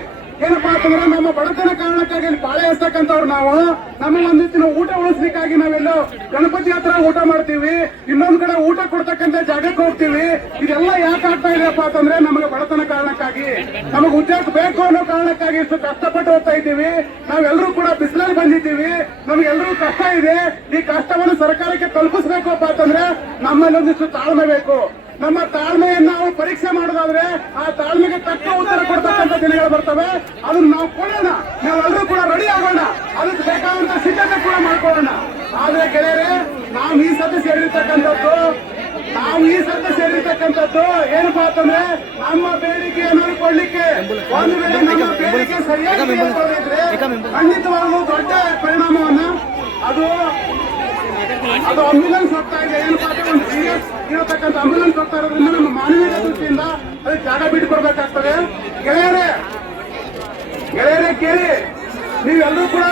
ಏನಪ್ಪಾ ಅಂತಂದ್ರೆ ನಮ್ಮ ಬಡತನ ಕಾರಣಕ್ಕಾಗಿ ಅಲ್ಲಿ ಪಾಳೆ ಎಸ್ತಕ್ಕಂಥವ್ರು ನಾವು. ನಮ್ಮ ಒಂದಿತ್ತಿನ ಊಟ ಉಳಿಸ್ಲಿಕ್ಕಾಗಿ ನಾವೆಲ್ಲೋ ಗಣಪತಿ ಹತ್ರ ಊಟ ಮಾಡ್ತೀವಿ, ಇನ್ನೊಂದ್ ಕಡೆ ಊಟ ಕೊಡ್ತಕ್ಕಂಥ ಜಾಗಕ್ಕೆ ಹೋಗ್ತೀವಿ. ಇದೆಲ್ಲ ಯಾಕೆ ಆಗ್ತಾ ಇದೆಯಪ್ಪ ಅಂತಂದ್ರೆ ನಮಗೆ ಬಡತನ ಕಾರಣಕ್ಕಾಗಿ, ನಮಗೆ ಉದ್ಯೋಗ ಬೇಕು ಅನ್ನೋ ಕಾರಣಕ್ಕಾಗಿ ಇಷ್ಟು ಕಷ್ಟಪಟ್ಟು ಹೋಗ್ತಾ ಇದ್ದೀವಿ. ನಾವೆಲ್ಲರೂ ಕೂಡ ಬಿಸಿಲಲ್ಲಿ ಬಂದಿದ್ದೀವಿ. ನಮ್ಗೆಲ್ಲರೂ ಕಷ್ಟ ಇದೆ. ಈ ಕಷ್ಟವನ್ನು ಸರ್ಕಾರಕ್ಕೆ ತಲುಪಿಸ್ಬೇಕಪ್ಪ ಅಂತಂದ್ರೆ ನಮ್ಮಲ್ಲಿ ಒಂದಿಷ್ಟು ತಾಳ್ಮೆ ಬೇಕು. ನಮ್ಮ ತಾಳ್ಮೆಯನ್ನು ನಾವು ಪರೀಕ್ಷೆ ಮಾಡೋದಾದ್ರೆ ಆ ತಾಳ್ಮೆಗೆ ತಕ್ಕ ಉತ್ತರ ಕೊಡ್ತಕ್ಕಂಥ ದಿನಗಳು ಬರ್ತವೆ. ಅದನ್ನ ನಾವು ಕೊಡೋಣ. ನಾವೆಲ್ಲರೂ ಕೂಡ ರೆಡಿ ಆಗೋಣ. ಅದಕ್ಕೆ ಬೇಕಾದಂತ ಸಿದ್ಧತೆ ಕೂಡ ಮಾಡ್ಕೊಳ್ಳೋಣ. ಆದ್ರೆ ಗೆಳೆಯರೆ, ನಾವು ಈ ಸತಿ ಸೇರಿರ್ತಕ್ಕಂಥದ್ದು ಏನಪ್ಪಾ ಅಂತಂದ್ರೆ ನಮ್ಮ ಬೇಡಿಕೆಯನ್ನು ಕೊಡ್ಲಿಕ್ಕೆ. ಒಂದು ವೇಳೆ ನಮ್ಮ ಬೇಡಿಕೆ ಸರಿಯಾಗಿ ಖಂಡಿತವಾಗ್ಲೂ ದೊಡ್ಡ ಪರಿಣಾಮವನ್ನ ಅದು ಆಂಬ್ಯುಲೆನ್ಸ್ ಹೋಗ್ತಾ ಇದೆ. ಏನಪ್ಪಾ ಅಂದ್ರೆ ಒಂದು ಸೀರಿಯಸ್ ಇರತಕ್ಕಂಥ ಆಂಬ್ಯುಲೆನ್ಸ್ ಹೋಗ್ತಾ ಇರೋದ್ರಿಂದ ನಮ್ಮ ಮಾನವೀಯ ದೃಷ್ಟಿಯಿಂದ ಅದಕ್ಕೆ ಜಾಗ ಬಿಟ್ಟುಕೊಡ್ಬೇಕಾಗ್ತದೆ. ಗೆಳೆಯರೇ ಕೇಳಿ, ನೀವೆಲ್ಲರೂ ಕೂಡ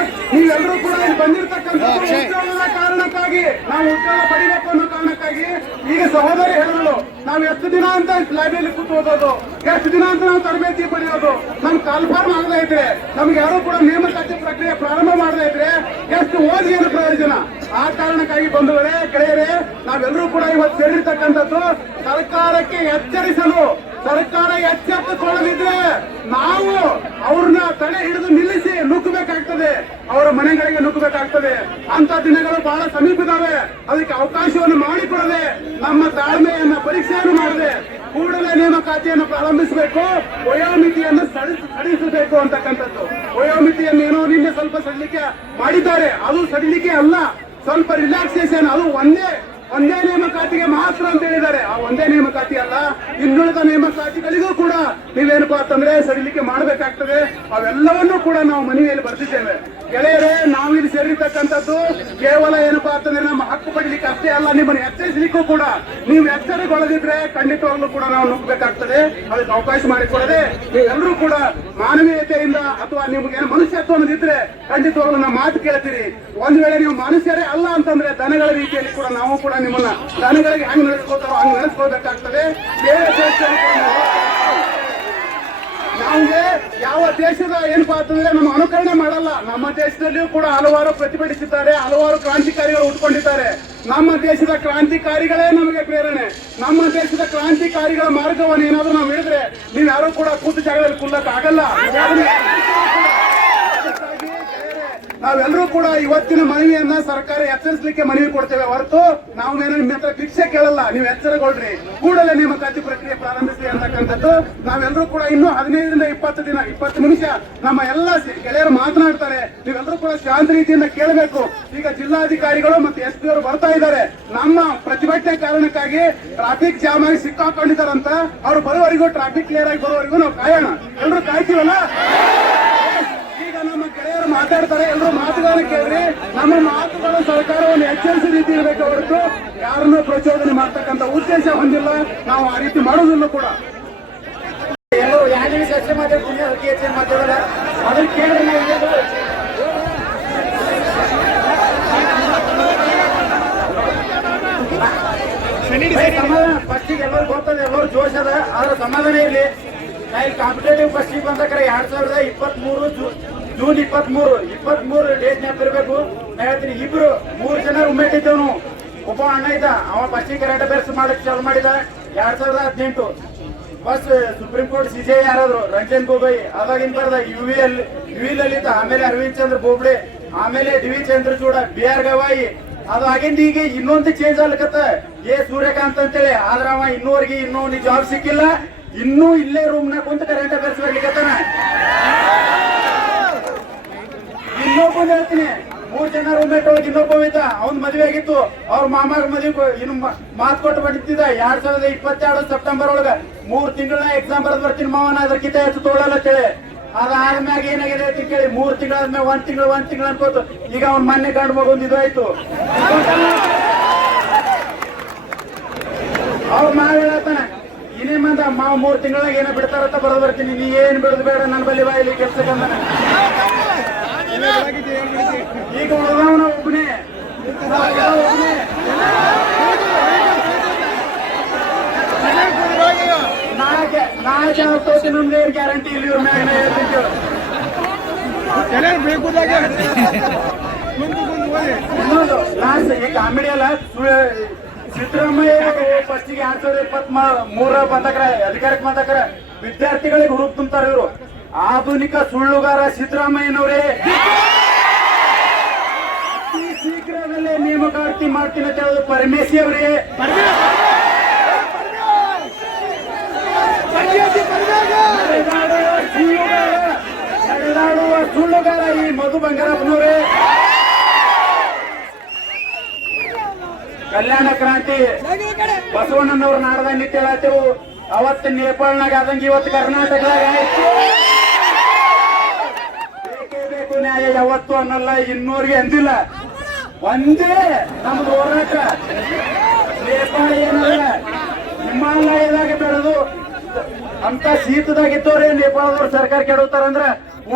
ಇಲ್ಲಿ ಬಂದಿರತಕ್ಕಂಥ ಉದ್ಯೋಗದ ಕಾರಣಕ್ಕಾಗಿ, ನಾವು ಉದ್ಯೋಗ ಪಡಿಬೇಕು ಅನ್ನೋ ಕಾರಣಕ್ಕಾಗಿ ಈಗ ಸಹೋದರಿ ಹೇಳಿದ್ರು, ನಾವು ಎಷ್ಟು ದಿನ ಅಂತ ಲೈಬ್ರರಿ ಕೂತು ಓದೋದು, ಎಷ್ಟು ದಿನ ಅಂತ ನಾವು ತರಬೇತಿ ಪಡೆಯೋದು, ನಮ್ ಕಾಲ್ಫಾರ್ಮ್ ಆಗದೇ ಇದ್ರೆ, ನಮ್ಗೆ ಯಾರು ಕೂಡ ನೇಮಕಾತಿ ಪ್ರಕ್ರಿಯೆ ಪ್ರಾರಂಭ ಮಾಡದೇ ಇದ್ರೆ ಎಷ್ಟು ಓದಿ ಏನು ಪ್ರಯೋಜನ? ಆ ಕಾರಣಕ್ಕಾಗಿ ಬಂಧುಗಳೇ, ಗೆಳೆಯರೇ, ನಾವೆಲ್ಲರೂ ಕೂಡ ಇವತ್ತು ಸೇರಿರ್ತಕ್ಕಂಥದ್ದು ಸರ್ಕಾರಕ್ಕೆ ಎಚ್ಚರಿಸಲು. ಸರ್ಕಾರ ಎಚ್ಚೆತ್ತುಕೊಳ್ಳದಿದ್ರೆ ನಾವು ಅವ್ರನ್ನ ತಡೆ ಹಿಡಿದು ನಿಲ್ಲಿಸಿ ನುಗ್ಗಬೇಕಾಗ್ತದೆ, ಅವರ ಮನೆಗಳಿಗೆ ನುಗ್ಗಬೇಕಾಗ್ತದೆ. ಅಂತ ದಿನಗಳು ಬಹಳ ಸಮೀಪಿದಾವೆ. ಅದಕ್ಕೆ ಅವಕಾಶವನ್ನು ಮಾಡಿಕೊಡದೆ, ನಮ್ಮ ತಾಳ್ಮೆಯನ್ನ ಪರೀಕ್ಷೆಯನ್ನು ಮಾಡದೆ ಕೂಡಲೇ ನೇಮಕಾತಿಯನ್ನು ಪ್ರಾರಂಭಿಸಬೇಕು. ವಯೋಮಿತಿಯನ್ನು ಸಡಿಲಿಸಬೇಕು ಅಂತಕ್ಕಂಥದ್ದು. ವಯೋಮಿತಿಯನ್ನು ಏನೋ ನಿನ್ನೆ ಸ್ವಲ್ಪ ಸಡಿಲಿಕೆ ಮಾಡಿದ್ದಾರೆ. ಅದು ಸಡಿಲಿಕೆ ಅಲ್ಲ, ಸ್ವಲ್ಪ ರಿಲ್ಯಾಕ್ಸೇಷನ್. ಅದು ಒಂದೇ ನೇಮಕಾತಿಗೆ ಮಾತ್ರ ಅಂತ ಹೇಳಿದ್ದಾರೆ. ಆ ಒಂದೇ ನೇಮಕಾತಿ ಅಲ್ಲ, ಇನ್ನುಳಿದ ನೇಮಕಾತಿಗಳಿಗೂ ಕೂಡ ನೀವೇನಪ್ಪಾ ಅಂತಂದ್ರೆ ಸಡಿಲಿಕೆ ಮಾಡಬೇಕಾಗ್ತದೆ. ಅವೆಲ್ಲವನ್ನೂ ಕೂಡ ನಾವು ಮನವಿಯಲ್ಲಿ ಬರ್ತಿದ್ದೇವೆ. ಗೆಳೆಯರೇ, ನಾವಿಲ್ಲಿ ಸೇರಿರ್ತಕ್ಕಂಥದ್ದು ಕೇವಲ ಏನಪ್ಪಾ ಅಂತಂದ್ರೆ ನಮ್ಮ ಹಕ್ಕು ಪಡಿಲಿಕ್ಕೆ ಅಷ್ಟೇ ಅಲ್ಲ, ನಿಮ್ಮನ್ನು ಎಚ್ಚರಿಸಲಿಕ್ಕೂ ಕೂಡ. ನೀವು ಎಚ್ಚರಗೊಳ್ಳದಿದ್ರೆ ಖಂಡಿತವಾಗ್ಲೂ ಕೂಡ ನಾವು ನುಗ್ಗಬೇಕಾಗ್ತದೆ. ಅದಕ್ಕೆ ಅವಕಾಶ ಮಾಡಿಕೊಡದೆ ನೀವೆಲ್ಲರೂ ಕೂಡ ಮಾನವೀಯತೆಯಿಂದ ಅಥವಾ ನಿಮ್ಗೆ ಮನುಷ್ಯತ್ವ ಅನ್ನೋದಿದ್ರೆ ಖಂಡಿತವಾಗ್ಲೂ ನಮ್ಮ ಮಾತು ಕೇಳ್ತೀರಿ. ಒಂದ್ ವೇಳೆ ನೀವು ಮನುಷ್ಯರೇ ಅಲ್ಲ ಅಂತಂದ್ರೆ ದನಗಳ ರೀತಿಯಲ್ಲಿ ಕೂಡ ನಾವು ಕೂಡ ನಿಮ್ಮನ್ನ ದನಗಳಿಗೆ ಹೆಂಗ್ ನಡೆಸ್ಕೋತಾರೋ ಹಂಗ್ ನಡೆಸ್ಕೋಬೇಕಾಗ್ತದೆ. ಬೇರೆ ನಮ್ಗೆ ಯಾವ ದೇಶದ ಏನಪ್ಪಾ ಅಂತಂದ್ರೆ ನಮ್ಮ ಅನುಕರಣೆ ಮಾಡಲ್ಲ. ನಮ್ಮ ದೇಶದಲ್ಲಿಯೂ ಕೂಡ ಹಲವಾರು ಪ್ರತಿಭಟಿಸಿದ್ದಾರೆ, ಹಲವಾರು ಕ್ರಾಂತಿಕಾರಿಗಳು ಉಟ್ಕೊಂಡಿದ್ದಾರೆ. ನಮ್ಮ ದೇಶದ ಕ್ರಾಂತಿಕಾರಿಗಳೇ ನಮಗೆ ಪ್ರೇರಣೆ. ನಮ್ಮ ದೇಶದ ಕ್ರಾಂತಿಕಾರಿಗಳ ಮಾರ್ಗವನ್ನು ಏನಾದ್ರೂ ನಾವು ಹಿಡಿದ್ರೆ ನೀವು ಯಾರು ಕೂಡ ಕೂತು ಜಾಗದಲ್ಲಿ ಕುಲ್ಲಕ್ ಆಗಲ್ಲ. ನಾವೆಲ್ಲರೂ ಕೂಡ ಇವತ್ತಿನ ಮನವಿಯನ್ನ ಸರ್ಕಾರ ಎಚ್ಚರಿಸಲಿಕ್ಕೆ ಮನವಿ ಕೊಡ್ತೇವೆ ಹೊರತು ನಾವೇನೋ ನಿಮ್ಮ ಹತ್ರ ಭಿಕ್ಷೆ ಕೇಳಲ್ಲ. ನೀವು ಎಚ್ಚರಗೊಳ್ರಿ, ಕೂಡಲೇ ನೇಮಕಾತಿ ಪ್ರಕ್ರಿಯೆ ಪ್ರಾರಂಭಿಸಿ ಅಂತಕ್ಕಂಥದ್ದು. ನಾವೆಲ್ಲರೂ ಕೂಡ ಇನ್ನೂ 15ರಿಂದ 20 ನಿಮಿಷ ನಮ್ಮ ಎಲ್ಲ ಗೆಳೆಯರು ಮಾತನಾಡ್ತಾರೆ. ನೀವೆಲ್ಲರೂ ಕೂಡ ಶಾಂತ ರೀತಿಯಿಂದ ಕೇಳಬೇಕು. ಈಗ ಜಿಲ್ಲಾಧಿಕಾರಿಗಳು ಮತ್ತು SP ಅವರು ಬರ್ತಾ ಇದ್ದಾರೆ. ನಮ್ಮ ಪ್ರತಿಭಟನೆ ಕಾರಣಕ್ಕಾಗಿ ಟ್ರಾಫಿಕ್ ಜಾಮ್ ಆಗಿ ಸಿಕ್ಕಾಕೊಂಡಿದ್ದಾರಂತ. ಅವ್ರು ಬರುವವರೆಗೂ ಟ್ರಾಫಿಕ್ ಕ್ಲಿಯರ್ ಆಗಿ ಬರುವವರೆಗೂ ನಾವು ಕಾಯೋಣ. ಎಲ್ಲರೂ ಕಾಯ್ತೀವಲ್ಲ? ಈಗ ನಮ್ಮ ಗೆಳೆಯರು ಮಾತಾಡ್ತಾರೆ, ಎಲ್ಲರೂ ಮಾತುಗಳನ್ನ ಕೇಳ್ರಿ. ನಮ್ಮ ಮಾತುಗಳು ಸರ್ಕಾರವನ್ನು ಎಚ್ಚರಿಸಿ ರೀತಿ ಇರಬೇಕು ಹೊರತು ಯಾರನ್ನೂ ಪ್ರಚೋದನೆ ಮಾಡ್ತಕ್ಕಂಥ ಉದ್ದೇಶ ಹೊಂದಿಲ್ಲ. ನಾವು ಆ ರೀತಿ ಮಾಡೋದಿಲ್ಲ ಕೂಡ. ಎಲ್ಲರೂ ಯಾರು ಚರ್ಚೆ ಮಾತಾಡ್ತೀನಿ, ಅದಕ್ಕೆ ಹೆಚ್ಚಿನ ಮಾತಾಡಲ್ಲ. ಅದನ್ನ ಕೇಳ್ರಿ ನಾವು. ಸಮಾಧಾನ ಫಸ್ಟಿಗೆ ಎಲ್ಲರೂ ಗೊತ್ತದ, ಎಲ್ಲರೂ ಜೋಶ್ ಅದ, ಆದ್ರೆ ಸಮಾಧಾನ ಇರ್ಲಿ. ನಾ ಇಲ್ಲಿ ಕಾಂಪಿಟೇಟಿವ್ ಫಸ್ಟಿಗೆ ಬಂದಕ್ರೆ 2023 ಜೂನ್ 23 ಡೇಟ್ ನೆನಪಿರ್ಬೇಕು. ನಾ ಹೇಳ್ತೀನಿ, 3 ಜನ ರೂಮ್ಮೇಟ್ ಇದ್ದೇವ್ ನಾವು. ಒಬ್ಬ ಅಣ್ಣ ಇದ್ದ, ಅವ ಫಸ್ಟಿಗೆ ಕರಾಟೆ ಬೇರ್ಸ್ ಮಾಡಕ್ ಚಾಲು ಮಾಡಿದ 2018. ಫಸ್ಟ್ ಸುಪ್ರೀಂ ಕೋರ್ಟ್ CJI ಯಾರಾದ್ರು ರಂಜನ್ ಗೊಗೊಯ್, ಅವಾಗಿನ ಬರ್ದ UV ಲಲಿತ, ಆಮೇಲೆ ಅರವಿಂದ್ ಚಂದ್ರ ಬೋಬ್ಡೆ, ಆಮೇಲೆ DV ಚಂದ್ರಚೂಡ, BR ಗವಾಯಿ. ಅದು ಆಗಿಂದ ಈಗ ಇನ್ನೊಂದು ಚೇಂಜ್ ಆಗ್ಲಿಕತ್ತ, ಸೂರ್ಯಕಾಂತ್ ಅಂತೇಳಿ. ಆದ್ರ ಅವ ಇನ್ನೂವರೆಗೆ ಇನ್ನೂ ಜಾಬ್ ಸಿಕ್ಕಿಲ್ಲ, ಇನ್ನೂ ಇಲ್ಲೇ ರೂಮ್ ನ ಕುಂತ ಕರೆಂಟ್ ಅಫೇರ್ಸ್ ಬರ್ಲಿಕತ್ತಾನ. ಇನ್ನೊಬ್ಬ ಹೇಳ್ತೀನಿ, 3 ಜನ ರೂಮ್ಮೇಟ್ ಹೋಗಿ ಇನ್ನೊಬ್ಬ ಇದ್ದ, ಅವ್ನ್ ಮದ್ವೆ ಆಗಿತ್ತು. ಅವ್ರ ಮಾಮಾಗ ಮದ್ವೆ ಇನ್ನು ಮಾತು ಕೊಟ್ಟು ಬಂದಿದ್ದ 2022 ಸೆಪ್ಟೆಂಬರ್ ಒಳಗ 3 ತಿಂಗಳ ಎಕ್ಸಾಮ್ ಬರೆದ್ ಬರ್ತೀನಿ ಮಾವನ, ಅದಕ್ಕಿಂತ ಹೆಚ್ಚು ತೋಳಲ್ಲ ಅಂತೇಳಿ. ಅದಾದ್ಮ್ಯಾಗ ಏನಾಗಿದೆ ಅಂತ ಕೇಳಿ 3 ತಿಂಗಳಾದ್ಮೇಲೆ 1 ತಿಂಗಳು ಅನ್ಕೋತು. ಈಗ ಅವ್ನ ಮೊನ್ನೆ ಗಂಡು ಮಗೊಂದು ಇದು ಆಯ್ತು. ಅವ್ರ ಮಾವ ಹೇಳತ್ತಾನ, ಇನ್ನೇ ಮಂದ ಮಾವ 3 ತಿಂಗಳಾಗ ಏನೋ ಬಿಡ್ತಾರಂತ ಬರೆದು ಬರ್ತೀನಿ, ನೀ ಏನ್ ಬಿಡುದು ಬೇಡ, ನನ್ನ ಬಲ್ಲಿ ಬಾಯಿಲಿ ಕೆಲ್ಸಕ್ಕೆ ಅಂದಾನ. ಈಗ ಉಳಿದವನ ಒಬ್ಬನೇ ನಾಳೆ ತೋತಿನ ಗ್ಯಾರಂಟಿ ಇಲ್ಲಿ ಇವ್ರ ಮ್ಯಾಗ ಹೇಳ್ತೀನಿ. ಇನ್ನೊಂದು ಲಾಸ್ಟ್ ಈ ಕಾಮಿಡಿ ಅಲ್ಲ, ಸಿದ್ದರಾಮಯ್ಯ ಫಸ್ಟಿಗೆ 2023 ಬಂದಕ್ರ ಅಧಿಕಾರಕ್ಕೆ ಬಂದಕ್ರ ವಿದ್ಯಾರ್ಥಿಗಳಿಗೆ ಹುರುಪ್ ತುಂಬ್ತಾರ ಇವರು. ಆಧುನಿಕ ಸುಳ್ಳುಗಾರ ಸಿದ್ದರಾಮಯ್ಯನವರೇ, ಅತಿ ಶೀಘ್ರದಲ್ಲೇ ನೇಮಕಾತಿ ಮಾಡ್ತೀನಿ ಅಂತ ಹೇಳೋದು ಪರಮೇಶಿ ಅವರೇ. ನಡೆದಾಡುವ ಸುಳ್ಳುಗಾರ ಈ ಮಧು ಬಂಗಾರಪ್ಪನವರೇ. ಕಲ್ಯಾಣ ಕ್ರಾಂತಿ ಬಸವಣ್ಣನವ್ರ ನಾಡದಾಗ ನಿತ್ಯ ಹೇಳ್ತೇವು. ಅವತ್ತು ನೇಪಾಳನಾಗ ಆದಂಗ ಇವತ್ತು ಕರ್ನಾಟಕದಾಗ ಆಯ್ತು. ಬೇಕೇ ಬೇಕು ನ್ಯಾಯ ಯಾವತ್ತು ಅನ್ನಲ್ಲ, ಇನ್ನೂರಿಗೆ ಅಂದಿಲ್ಲ. ಒಂದೇ ನಮ್ದು ಹೋರಾಟ. ನೇಪಾಳ ಏನಲ್ಲ, ಹಿಮಾಲಯದಾಗ ಬೆಳೆದು ಅಂತ ಶೀತದಾಗಿದ್ದವ್ರೆ ನೇಪಾಳದವ್ರು ಸರ್ಕಾರ ಕೆಡುತ್ತಾರಂದ್ರ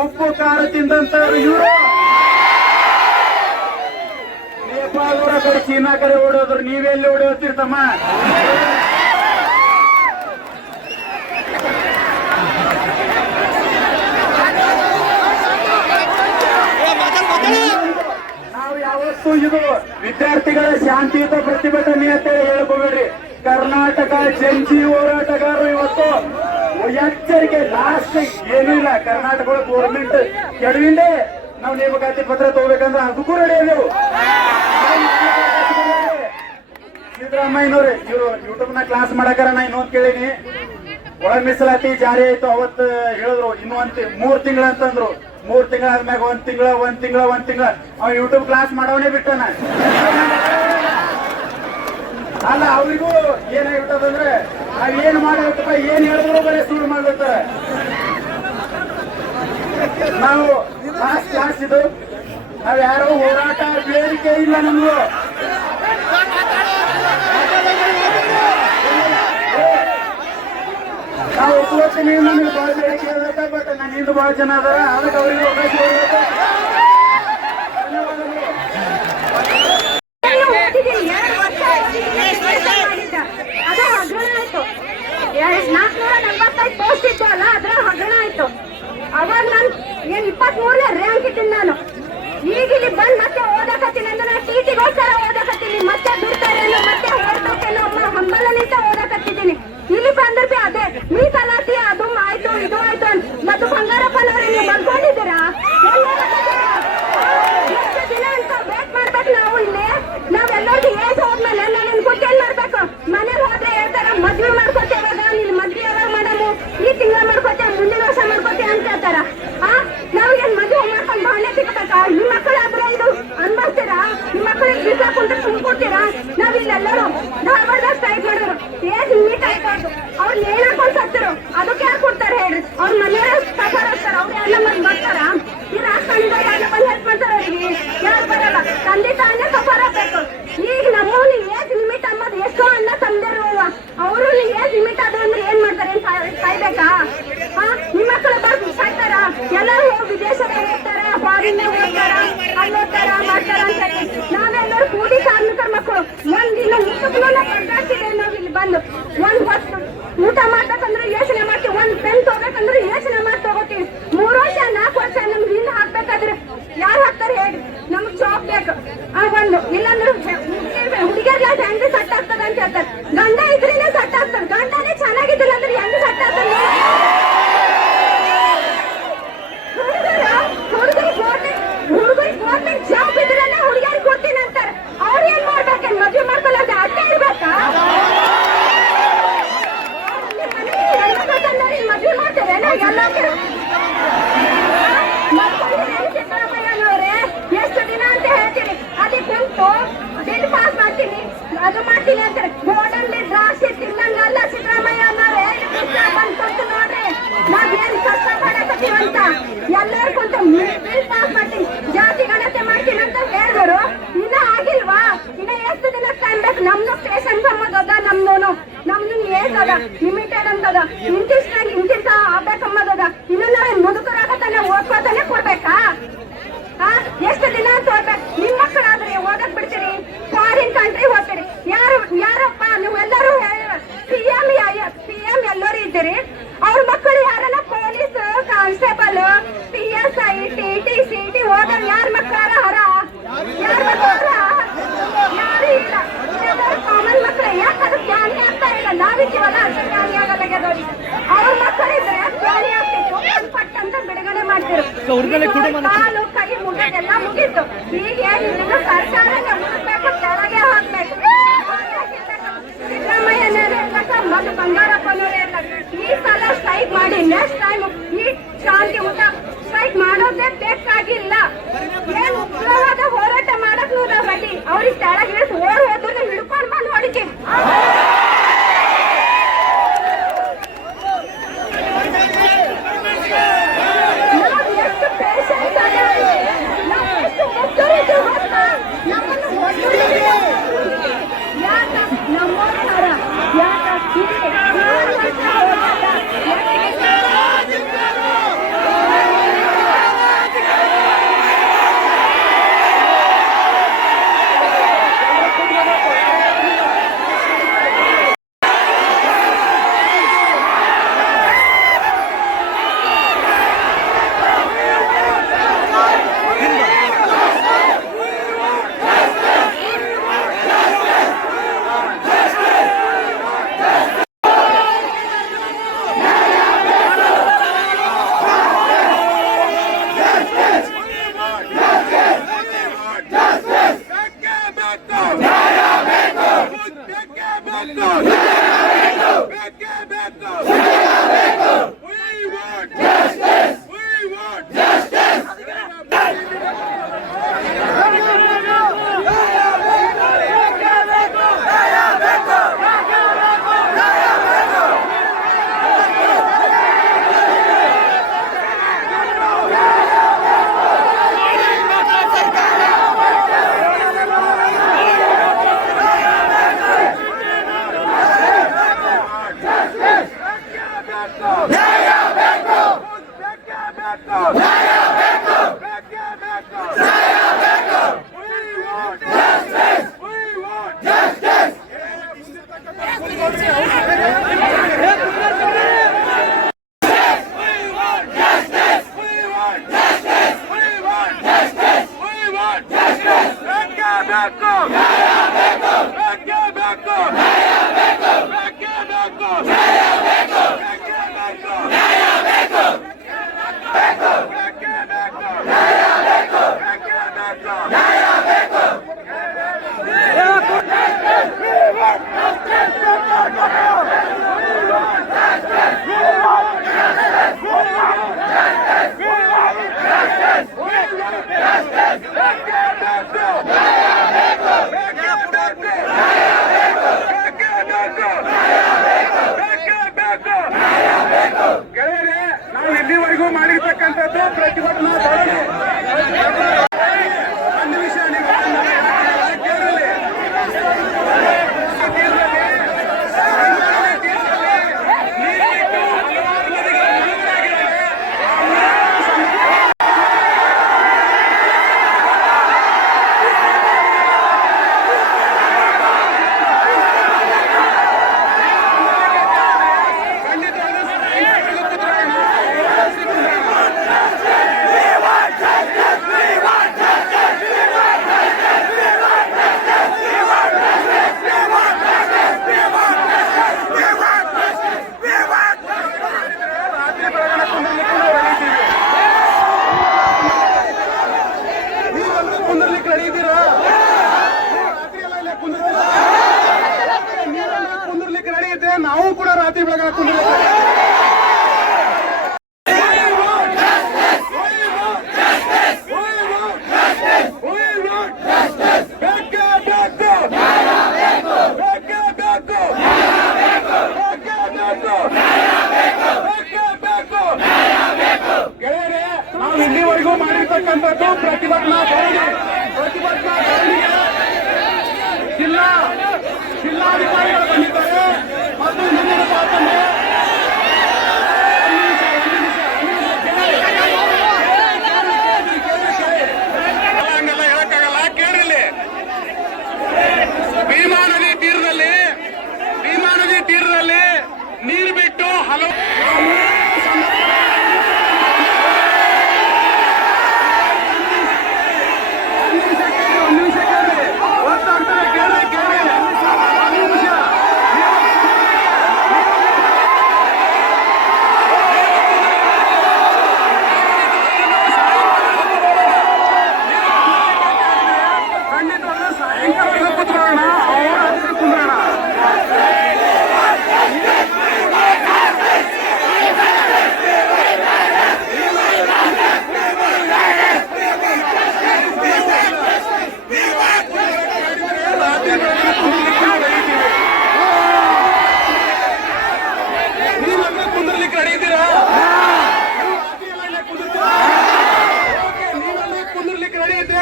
ಉಪ್ಪು ಖಾರ ತಿಂದಂತವ್ರು ಇವರು. ನೇಪಾಳದವ್ರ ಕಡೆ ಚೀನಾ ಕಡೆ ಓಡೋದ್ರು, ನೀವೆಲ್ಲಿ ಓಡೋತಿರ್ತಮ್ಮ? ನಾವು ಯಾವತ್ತೂ ಇದು ವಿದ್ಯಾರ್ಥಿಗಳ ಶಾಂತಿಯುತ ಪ್ರತಿಭಟನೆ ಅಂತ ಹೇಳ್ಕೋಬೇಡ್ರಿ. ಕರ್ನಾಟಕ ಜಂಟಿ ಹೋರಾಟಗಾರರು ಇವತ್ತು ಎಚ್ಚರಿಕೆ. ಲಾಸ್ಟ್ ಏನೂ ಇಲ್ಲ, ಕರ್ನಾಟಕ ಗೌರ್ಮೆಂಟ್ ಕೆಡವಿಂದೆ ನಾವು ನೇಮಕಾತಿ ಪತ್ರ ತಗೋಬೇಕಂದ್ರೆ ಅದಕ್ಕೂ ರೆಡಿ ಇದೆವು. ಸಿದ್ದರಾಮಯ್ಯನವ್ರೆ ಇವರು ಯೂಟ್ಯೂಬ್ ನ ಕ್ಲಾಸ್ ಮಾಡಕಾರ ನಾ ಇನ್ನೊಂದು ಕೇಳೀನಿ. ಒಳ ಮೀಸಲಾತಿ ಜಾರಿ ಆಯ್ತು, ಅವತ್ತು ಹೇಳಿದ್ರು ಇನ್ನು 3 ತಿಂಗಳ ಅಂತಂದ್ರು. 3 ತಿಂಗಳಾದ್ಮ್ಯಾಗ 1 ತಿಂಗಳ ಅವ ಯೂಟ್ಯೂಬ್ ಕ್ಲಾಸ್ ಮಾಡೋನೇ ಬಿಟ್ಟನ. ಅಲ್ಲ, ಅವ್ರಿಗೂ ಏನಾಗಿಬಿಟ್ಟದಂದ್ರೆ ನಾವ್ ಏನ್ ಮಾಡ್ಬೇಕಪ್ಪ, ಏನ್ ಹೇಳಿದ್ರು ಬರೀ ಸುಳ್ಳು ಮಾಡ್ಬಿಡ್ತಾರೆ. ನಾವು ಕ್ಲಾಸ್ ಇದು, ನಾವ್ ಯಾರೋ ಹೋರಾಟ ಬೇಡಿಕೆ ಇಲ್ಲ ನಮ್ದು. ನಾವು ಒಪ್ಪುವತ್ತೀನಿ, ನಮ್ಗೆ ಬಹಳ ಬೇಡಿಕೆ ಇರಬೇಕ. ಬಟ್ ನಾನು ಹಿಂದೆ ಬಹಳ ಜನ ಅದಾರ, ಅದಕ್ಕೆ ಅವ್ರಿಗೆ ಅವಕಾಶ ಇರಬೇಕು. ಅದೇ ಹಗರಣ ಆಯ್ತು. 445 ಪೋಸ್ಟ್ ಇತ್ತು ಅಲ್ಲ, ಅದ್ರ ಹಗರಣ ಆಯ್ತು. ಅವಾಗ ನಾನು 23ನೇ ರ್ಯಾಂಕ್ ಇದ್ದೀನಿ ನಾನು. ಈಗ ಇಲ್ಲಿ ಬಂದ್ ಮತ್ತೆ ಓದಕತ್ತೀನಿ ಅಂದ್ರೆ ನಾನು TT-ಗೋಸ್ಕರ ಓದಕತ್ತೀನಿ. ಮತ್ತೆ ಬಿಡ್ತಾರೆ, ಮತ್ತೆ ಹೊರಟೋಕೆನೋ ಹಂಬಲ ನಿಂತ ಓದಕತ್ತಿದ್ದೀನಿ. ಇಲ್ಲಿ ಬಂದ್ರೆ ಅದೇ ಮೀಸಲಾತಿ ಅದು ಆಯ್ತು ಇದು ಆಯ್ತು ಅಂತ. ಮತ್ತು ಬಂಗಾರಪ್ಪನವ್ರೆ ನೀವು ಬಂದ್ಕೊಂಡಿದ್ದೀರಾ? ಎಷ್ಟು ದಿನ ಅಂತ ವೇಟ್ ಮಾಡ್ಬೇಕು ನಾವು ಇಲ್ಲಿ? ನಾವೆಲ್ಲರಿಗೂ ಏಜ್ ಹೋದ್ಮೇಲೆ ನಾನು ಕುಟ್ಟಿ ಏನ್ ಮಾಡ್ಬೇಕು? ಮನೇಲಿ ಹೋದ್ರೆ ಹೇಳ್ತಾರ ಮದ್ವೆ ಮಾಡ್ಕೊತೇವಾಗ, ನೀನ್ ಮದ್ವೆ ಯಾವಾಗ ಮಾಡಮು? ಈ ತಿಂಗಳ ಮಾಡ್ಕೊತೇ, ಮುಂದಿನ ವರ್ಷ ಮಾಡ್ಕೊತೇ ಅಂತ ಹೇಳ್ತಾರ. ನಾವೇನ್ ಮದ್ವೆ ಮಾಡ್ಕೊಂಡು ಬಾಳೆ ಸಿಗ್ಬೇಕಾ? ನಿಮ್ಮ ಮಕ್ಕಳಾದ್ರೆ ಇದು ಅನ್ಭವಿಸ್ತೀರಾ? ನಿಮ್ಮ ಮಕ್ಕಳಿಗೆ ಬೀಸ ಕುಂತ ತುಂಬ್ಕೊಡ್ತೀರಾ? ನಾವ್ ಇಲ್ಲೆಲ್ಲರೂ ಧಾರವಾಡದಾಗ ಸ್ಟ್ರೈಕ್ ಮಾಡಿದ್ರು. ಏಜ್ ಮೀಟ್ ಆಯ್ತು, ಅವ್ರು ಏನ್ ಹಾಕೊಂಡ್ ಸತ್ತರು, ಅದಕ್ಕೆ ಯಾರು ಕೊಡ್ತಾರೆ ಹೇಳ್ರಿ? ಅವ್ರ ಮನೆಯವ್ರ ಸಫರ್ ಆಗ್ತಾರ, ಅವ್ರು ಎಲ್ಲ ಮಂದಿ ಬರ್ತಾರ? ಇಲ್ಲಾಂದ್ರೆ ಹುಡುಗಿಯರ್ಲ ಹೆಂಗ್ ಸಟ್ ಆಗ್ತದ ಅಂತ ಹೇಳ್ತಾರೆ. ಗಂಡ ಇದ್ರೇನೆ ಸಟ್ ಆಗ್ತದ. ಗಂಡನೇ ಚೆನ್ನಾಗಿದ್ದಿಲ್ಲ ಅಂದ್ರೆ ಹೆಂಗ್ ಸಟ್ ಆಗ್ತದೆ? ಹುಡುಗರಿಗೆ ಗೌರ್ಮೆಂಟ್ ಜಾಬ್ ಇದ್ರೇನೆ ಹುಡುಗಿಯರಿಗೆ ಕೊಡ್ತೀನಿ ಅಂತಾರೆ. ಅವ್ರು ಏನ್ ಮಾಡ್ಬೇಕೇನ್? ಮದ್ವೆ ಮಾಡ್ಕೊಳ್ಳೋದು ಅಡ್ಡ ಇರ್ಬೇಕಾ? ಮದ್ವೆ ಮಾಡ್ತಾರೆ ಸಿದ್ದರಾಮಯ್ಯನವ್ರೆ. ಎಷ್ಟು ದಿನ ಅಂತ ಹೇಳ್ತೀನಿ, ಅದಕ್ಕೆ ಕುಂತು ಬಿಲ್ ಪಾಸ್ ಮಾಡ್ತೀನಿ, ಅದು ಮಾಡ್ತೀನಿ ಅಂತಾರೆ. ಗೋಡಲ್ಲಿ ದ್ರಾಕ್ಷಿ ತಿನ್ನಂಗಲ್ಲ ಸಿದ್ದರಾಮಯ್ಯ ಅನ್ನೋರೆ. ಬಂದ್ ಕೊಟ್ಟು ನೋಡ್ರಿ ನಾವೇನ್ ಕಷ್ಟ ಮಾಡಕತ್ತೀವಂತ. ಎಲ್ಲರೂ ಕುಂತು ಬಿಲ್ ಪಾಸ್ ಮಾಡ್ತೀನಿ, ಜಾತಿ ಗಣತೆ ಮಾಡ್ತೀನಿ ಅಂತ ಹೇಳಿದ್ರು. ಇನ್ನ ಆಗಿಲ್ವಾ? ಇನ್ನ ಎಷ್ಟು ದಿನ ಟೈಮ್ ಬೇಕು? ನಮ್ದು ಸ್ಟೇಷನ್ ಸಂಬಂಧ ನಮ್ದು ಏಸದ ಲಿಮಿಟೆಡ್ ಅಂತದ. ಇಂತಿಷ್ಟಾಗ ಇಂತಿಂತ ಆಗ್ಬೇಕಂಬದ. ಇನ್ನು ನಾವೇನ್ ಮುದುಕರಾಗತ್ತಾನೆ ಓದ್ಕೋತಾನೆ ಕೊಡ್ಬೇಕಾ? ಎಷ್ಟು ದಿನ ಅಂತ ಓದ್ಬೇಕು? ನಿಮ್ ಮಕ್ಕಳಾದ್ರೆ ಓದಕ್ ಬಿಡ್ತೀರಿ, ಫಾರಿನ್ ಕಂಟ್ರಿ ಹೋಗ್ತೀರಿ. ಯಾರಪ್ಪ ನೀವೆಲ್ಲರೂ ಸಿಎಂ ಎಲ್ಲರೂ ಇದ್ದೀರಿ. ಅವ್ರ ಮಕ್ಕಳು ಯಾರನ್ನ police constable PSI TT CT ಹೋದಾಗ ಯಾರ ಮಕ್ಕಳ ಹರ? ಯಾರ ಮಕ್ಕಳ? ಯಾರು ಇಲ್ಲ. ಕಾಮನ್ ಮಕ್ಕಳ ಯಾಕೆ ಅದು ಜ್ಞಾನಿ ಆಗ್ತಾ ಇಲ್ಲ? ನಾವಿದ್ದೀವಲ್ಲ ಅಷ್ಟು ಜ್ಞಾನಿ ಆಗಲ್ಲಾಗ್ಯದವ್ರಿ. ಅವ್ರ ಮಕ್ಕಳಿದ್ರೆ ಜ್ಞಾನಿ ಆಗ್ತಿತ್ತು, ಪಟ್ ಅಂತ ಬಿಡುಗಡೆ ಮಾಡ್ತಿರು. ಕಾಲು ಕೈ ಮುಗಿದೆಲ್ಲ ಮುಗೀತು. ಈಗ ಏನಿಲ್ಲ, ಸರ್ಕಾರನೇ ಮುಗಿಸ್ಬೇಕು, ಕೆಳಗೆ ಹಾಕ್ಬೇಕು. ಸಿದ್ದರಾಮಯ್ಯನವರೇ ಮತ್ತು ಬಂಗಾರಪ್ಪನವರೇ ಈ ಸಲ ಸ್ಟ್ರೈಕ್ ಮಾಡಿ ನೆಕ್ಸ್ಟ್ ಟೈಮ್ ಈ ಶಾಂತಿ ಊಟ ಸ್ಟ್ರೈಕ್ ಮಾಡೋದೇ ಬೇಕಾಗಿಲ್ಲ. ಏನ್ ಉಗ್ರವಾದ ಹೋರಾಟ ಮಾಡಕ್ ನಾವು ರೆಡಿ. ಅವ್ರಿಗೆ ಕೆಳಗೆ ಓಡ್ ಹೋದ್ರೆ ಹಿಡ್ಕೊಂಡ್ ಬಂದು ಹೊಡಿತೀವಿ. ಎಷ್ಟು ಪೇಷನ್ಸ್ ನಾವು ಎಷ್ಟು ಮುಗ್ಧರಿದ್ದು ಗೊತ್ತಾ? ನಮ್ಮನ್ನು ಯಾಕ ನಮ್ಮೋರ ಯಾಕ ನಾವು ಇಲ್ಲಿವರೆಗೂ ಮಾಡಿರ್ತಕ್ಕಂಥದ್ದು ಪ್ರತಿಭಟನಾ ಧರಣಿ. ಒಂದು ವಿಷಯ ಇವತ್ತು ಪ್ರತಿಭಟನಾ ಧರಣಿ ಜಿಲ್ಲಾಧಿಕಾರಿಗಳು ಬಂದಿದ್ದಾರೆ ಮತ್ತು ಮುಂದಿನ ಮಾತನ್ನು ಹಂಗೆಲ್ಲ ಹೇಳಕ್ಕಾಗಲ್ಲ. ಕೇಳಿಲ್ಲಿ ಭೀಮಾ ನದಿ ತೀರದಲ್ಲಿ ನೀರು ಬಿಟ್ಟು ಹಲವು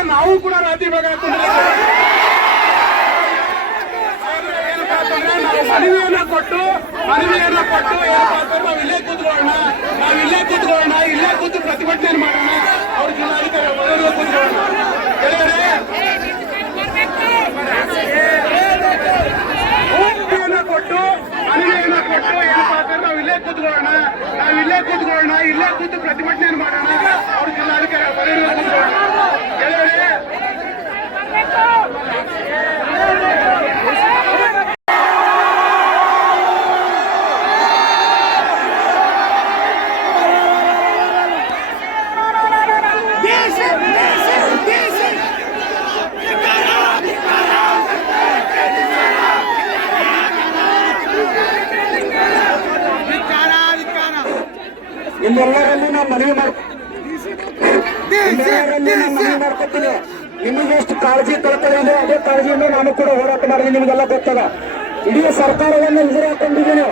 ನಾವು ಕೂಡ ರಾತ್ರಿ ಭಾಗ ಮನವಿಯನ್ನ ಕೊಟ್ಟು ನಾವು ಇಲ್ಲೇ ಕೂತ್ಕೊಳ್ಳೋಣ ಇಲ್ಲೇ ಕೂತು ಪ್ರತಿಭಟನೆ ಮಾಡೋಣ. ಅವ್ರ ಜಿಲ್ಲಾಧಿಕಾರಿ ಕೂತ್ಕೊಳ್ಳೋಣ. ಕೊಟ್ಟು ನಾವು ಇಲ್ಲೇ ಕೂತ್ಕೊಳ್ಳೋಣ ಇಲ್ಲೇ ಕೂತು ಪ್ರತಿಭಟನೆ ಮಾಡೋಣ. ಅವ್ರ ಜಿಲ್ಲಾಧಿಕಾರಿ ಕೂತ್ಕೊಳ್ಳೋಣ. ನಿಮ್ಮೆಲ್ಲರಲ್ಲಿ ನಾನು ಮನವಿ ಮಾಡ್ಕೊತೀನಿ. ನಿಮಗೆ ಎಷ್ಟು ಕಾಳಜಿ ಕಳ್ಕೊಳ್ಳಿ ಇದೆ ಅದೇ ಕಾಳಜಿಯಿಂದ ನಾನು ಕೂಡ ಹೋರಾಟ ಮಾಡಿದ್ದೀನಿ. ನಿಮಗೆಲ್ಲ ಗೊತ್ತದ. ಇಡೀ ಸರ್ಕಾರವನ್ನು ಎದುರು ಹಾಕೊಂಡಿದ್ದೀನಿ.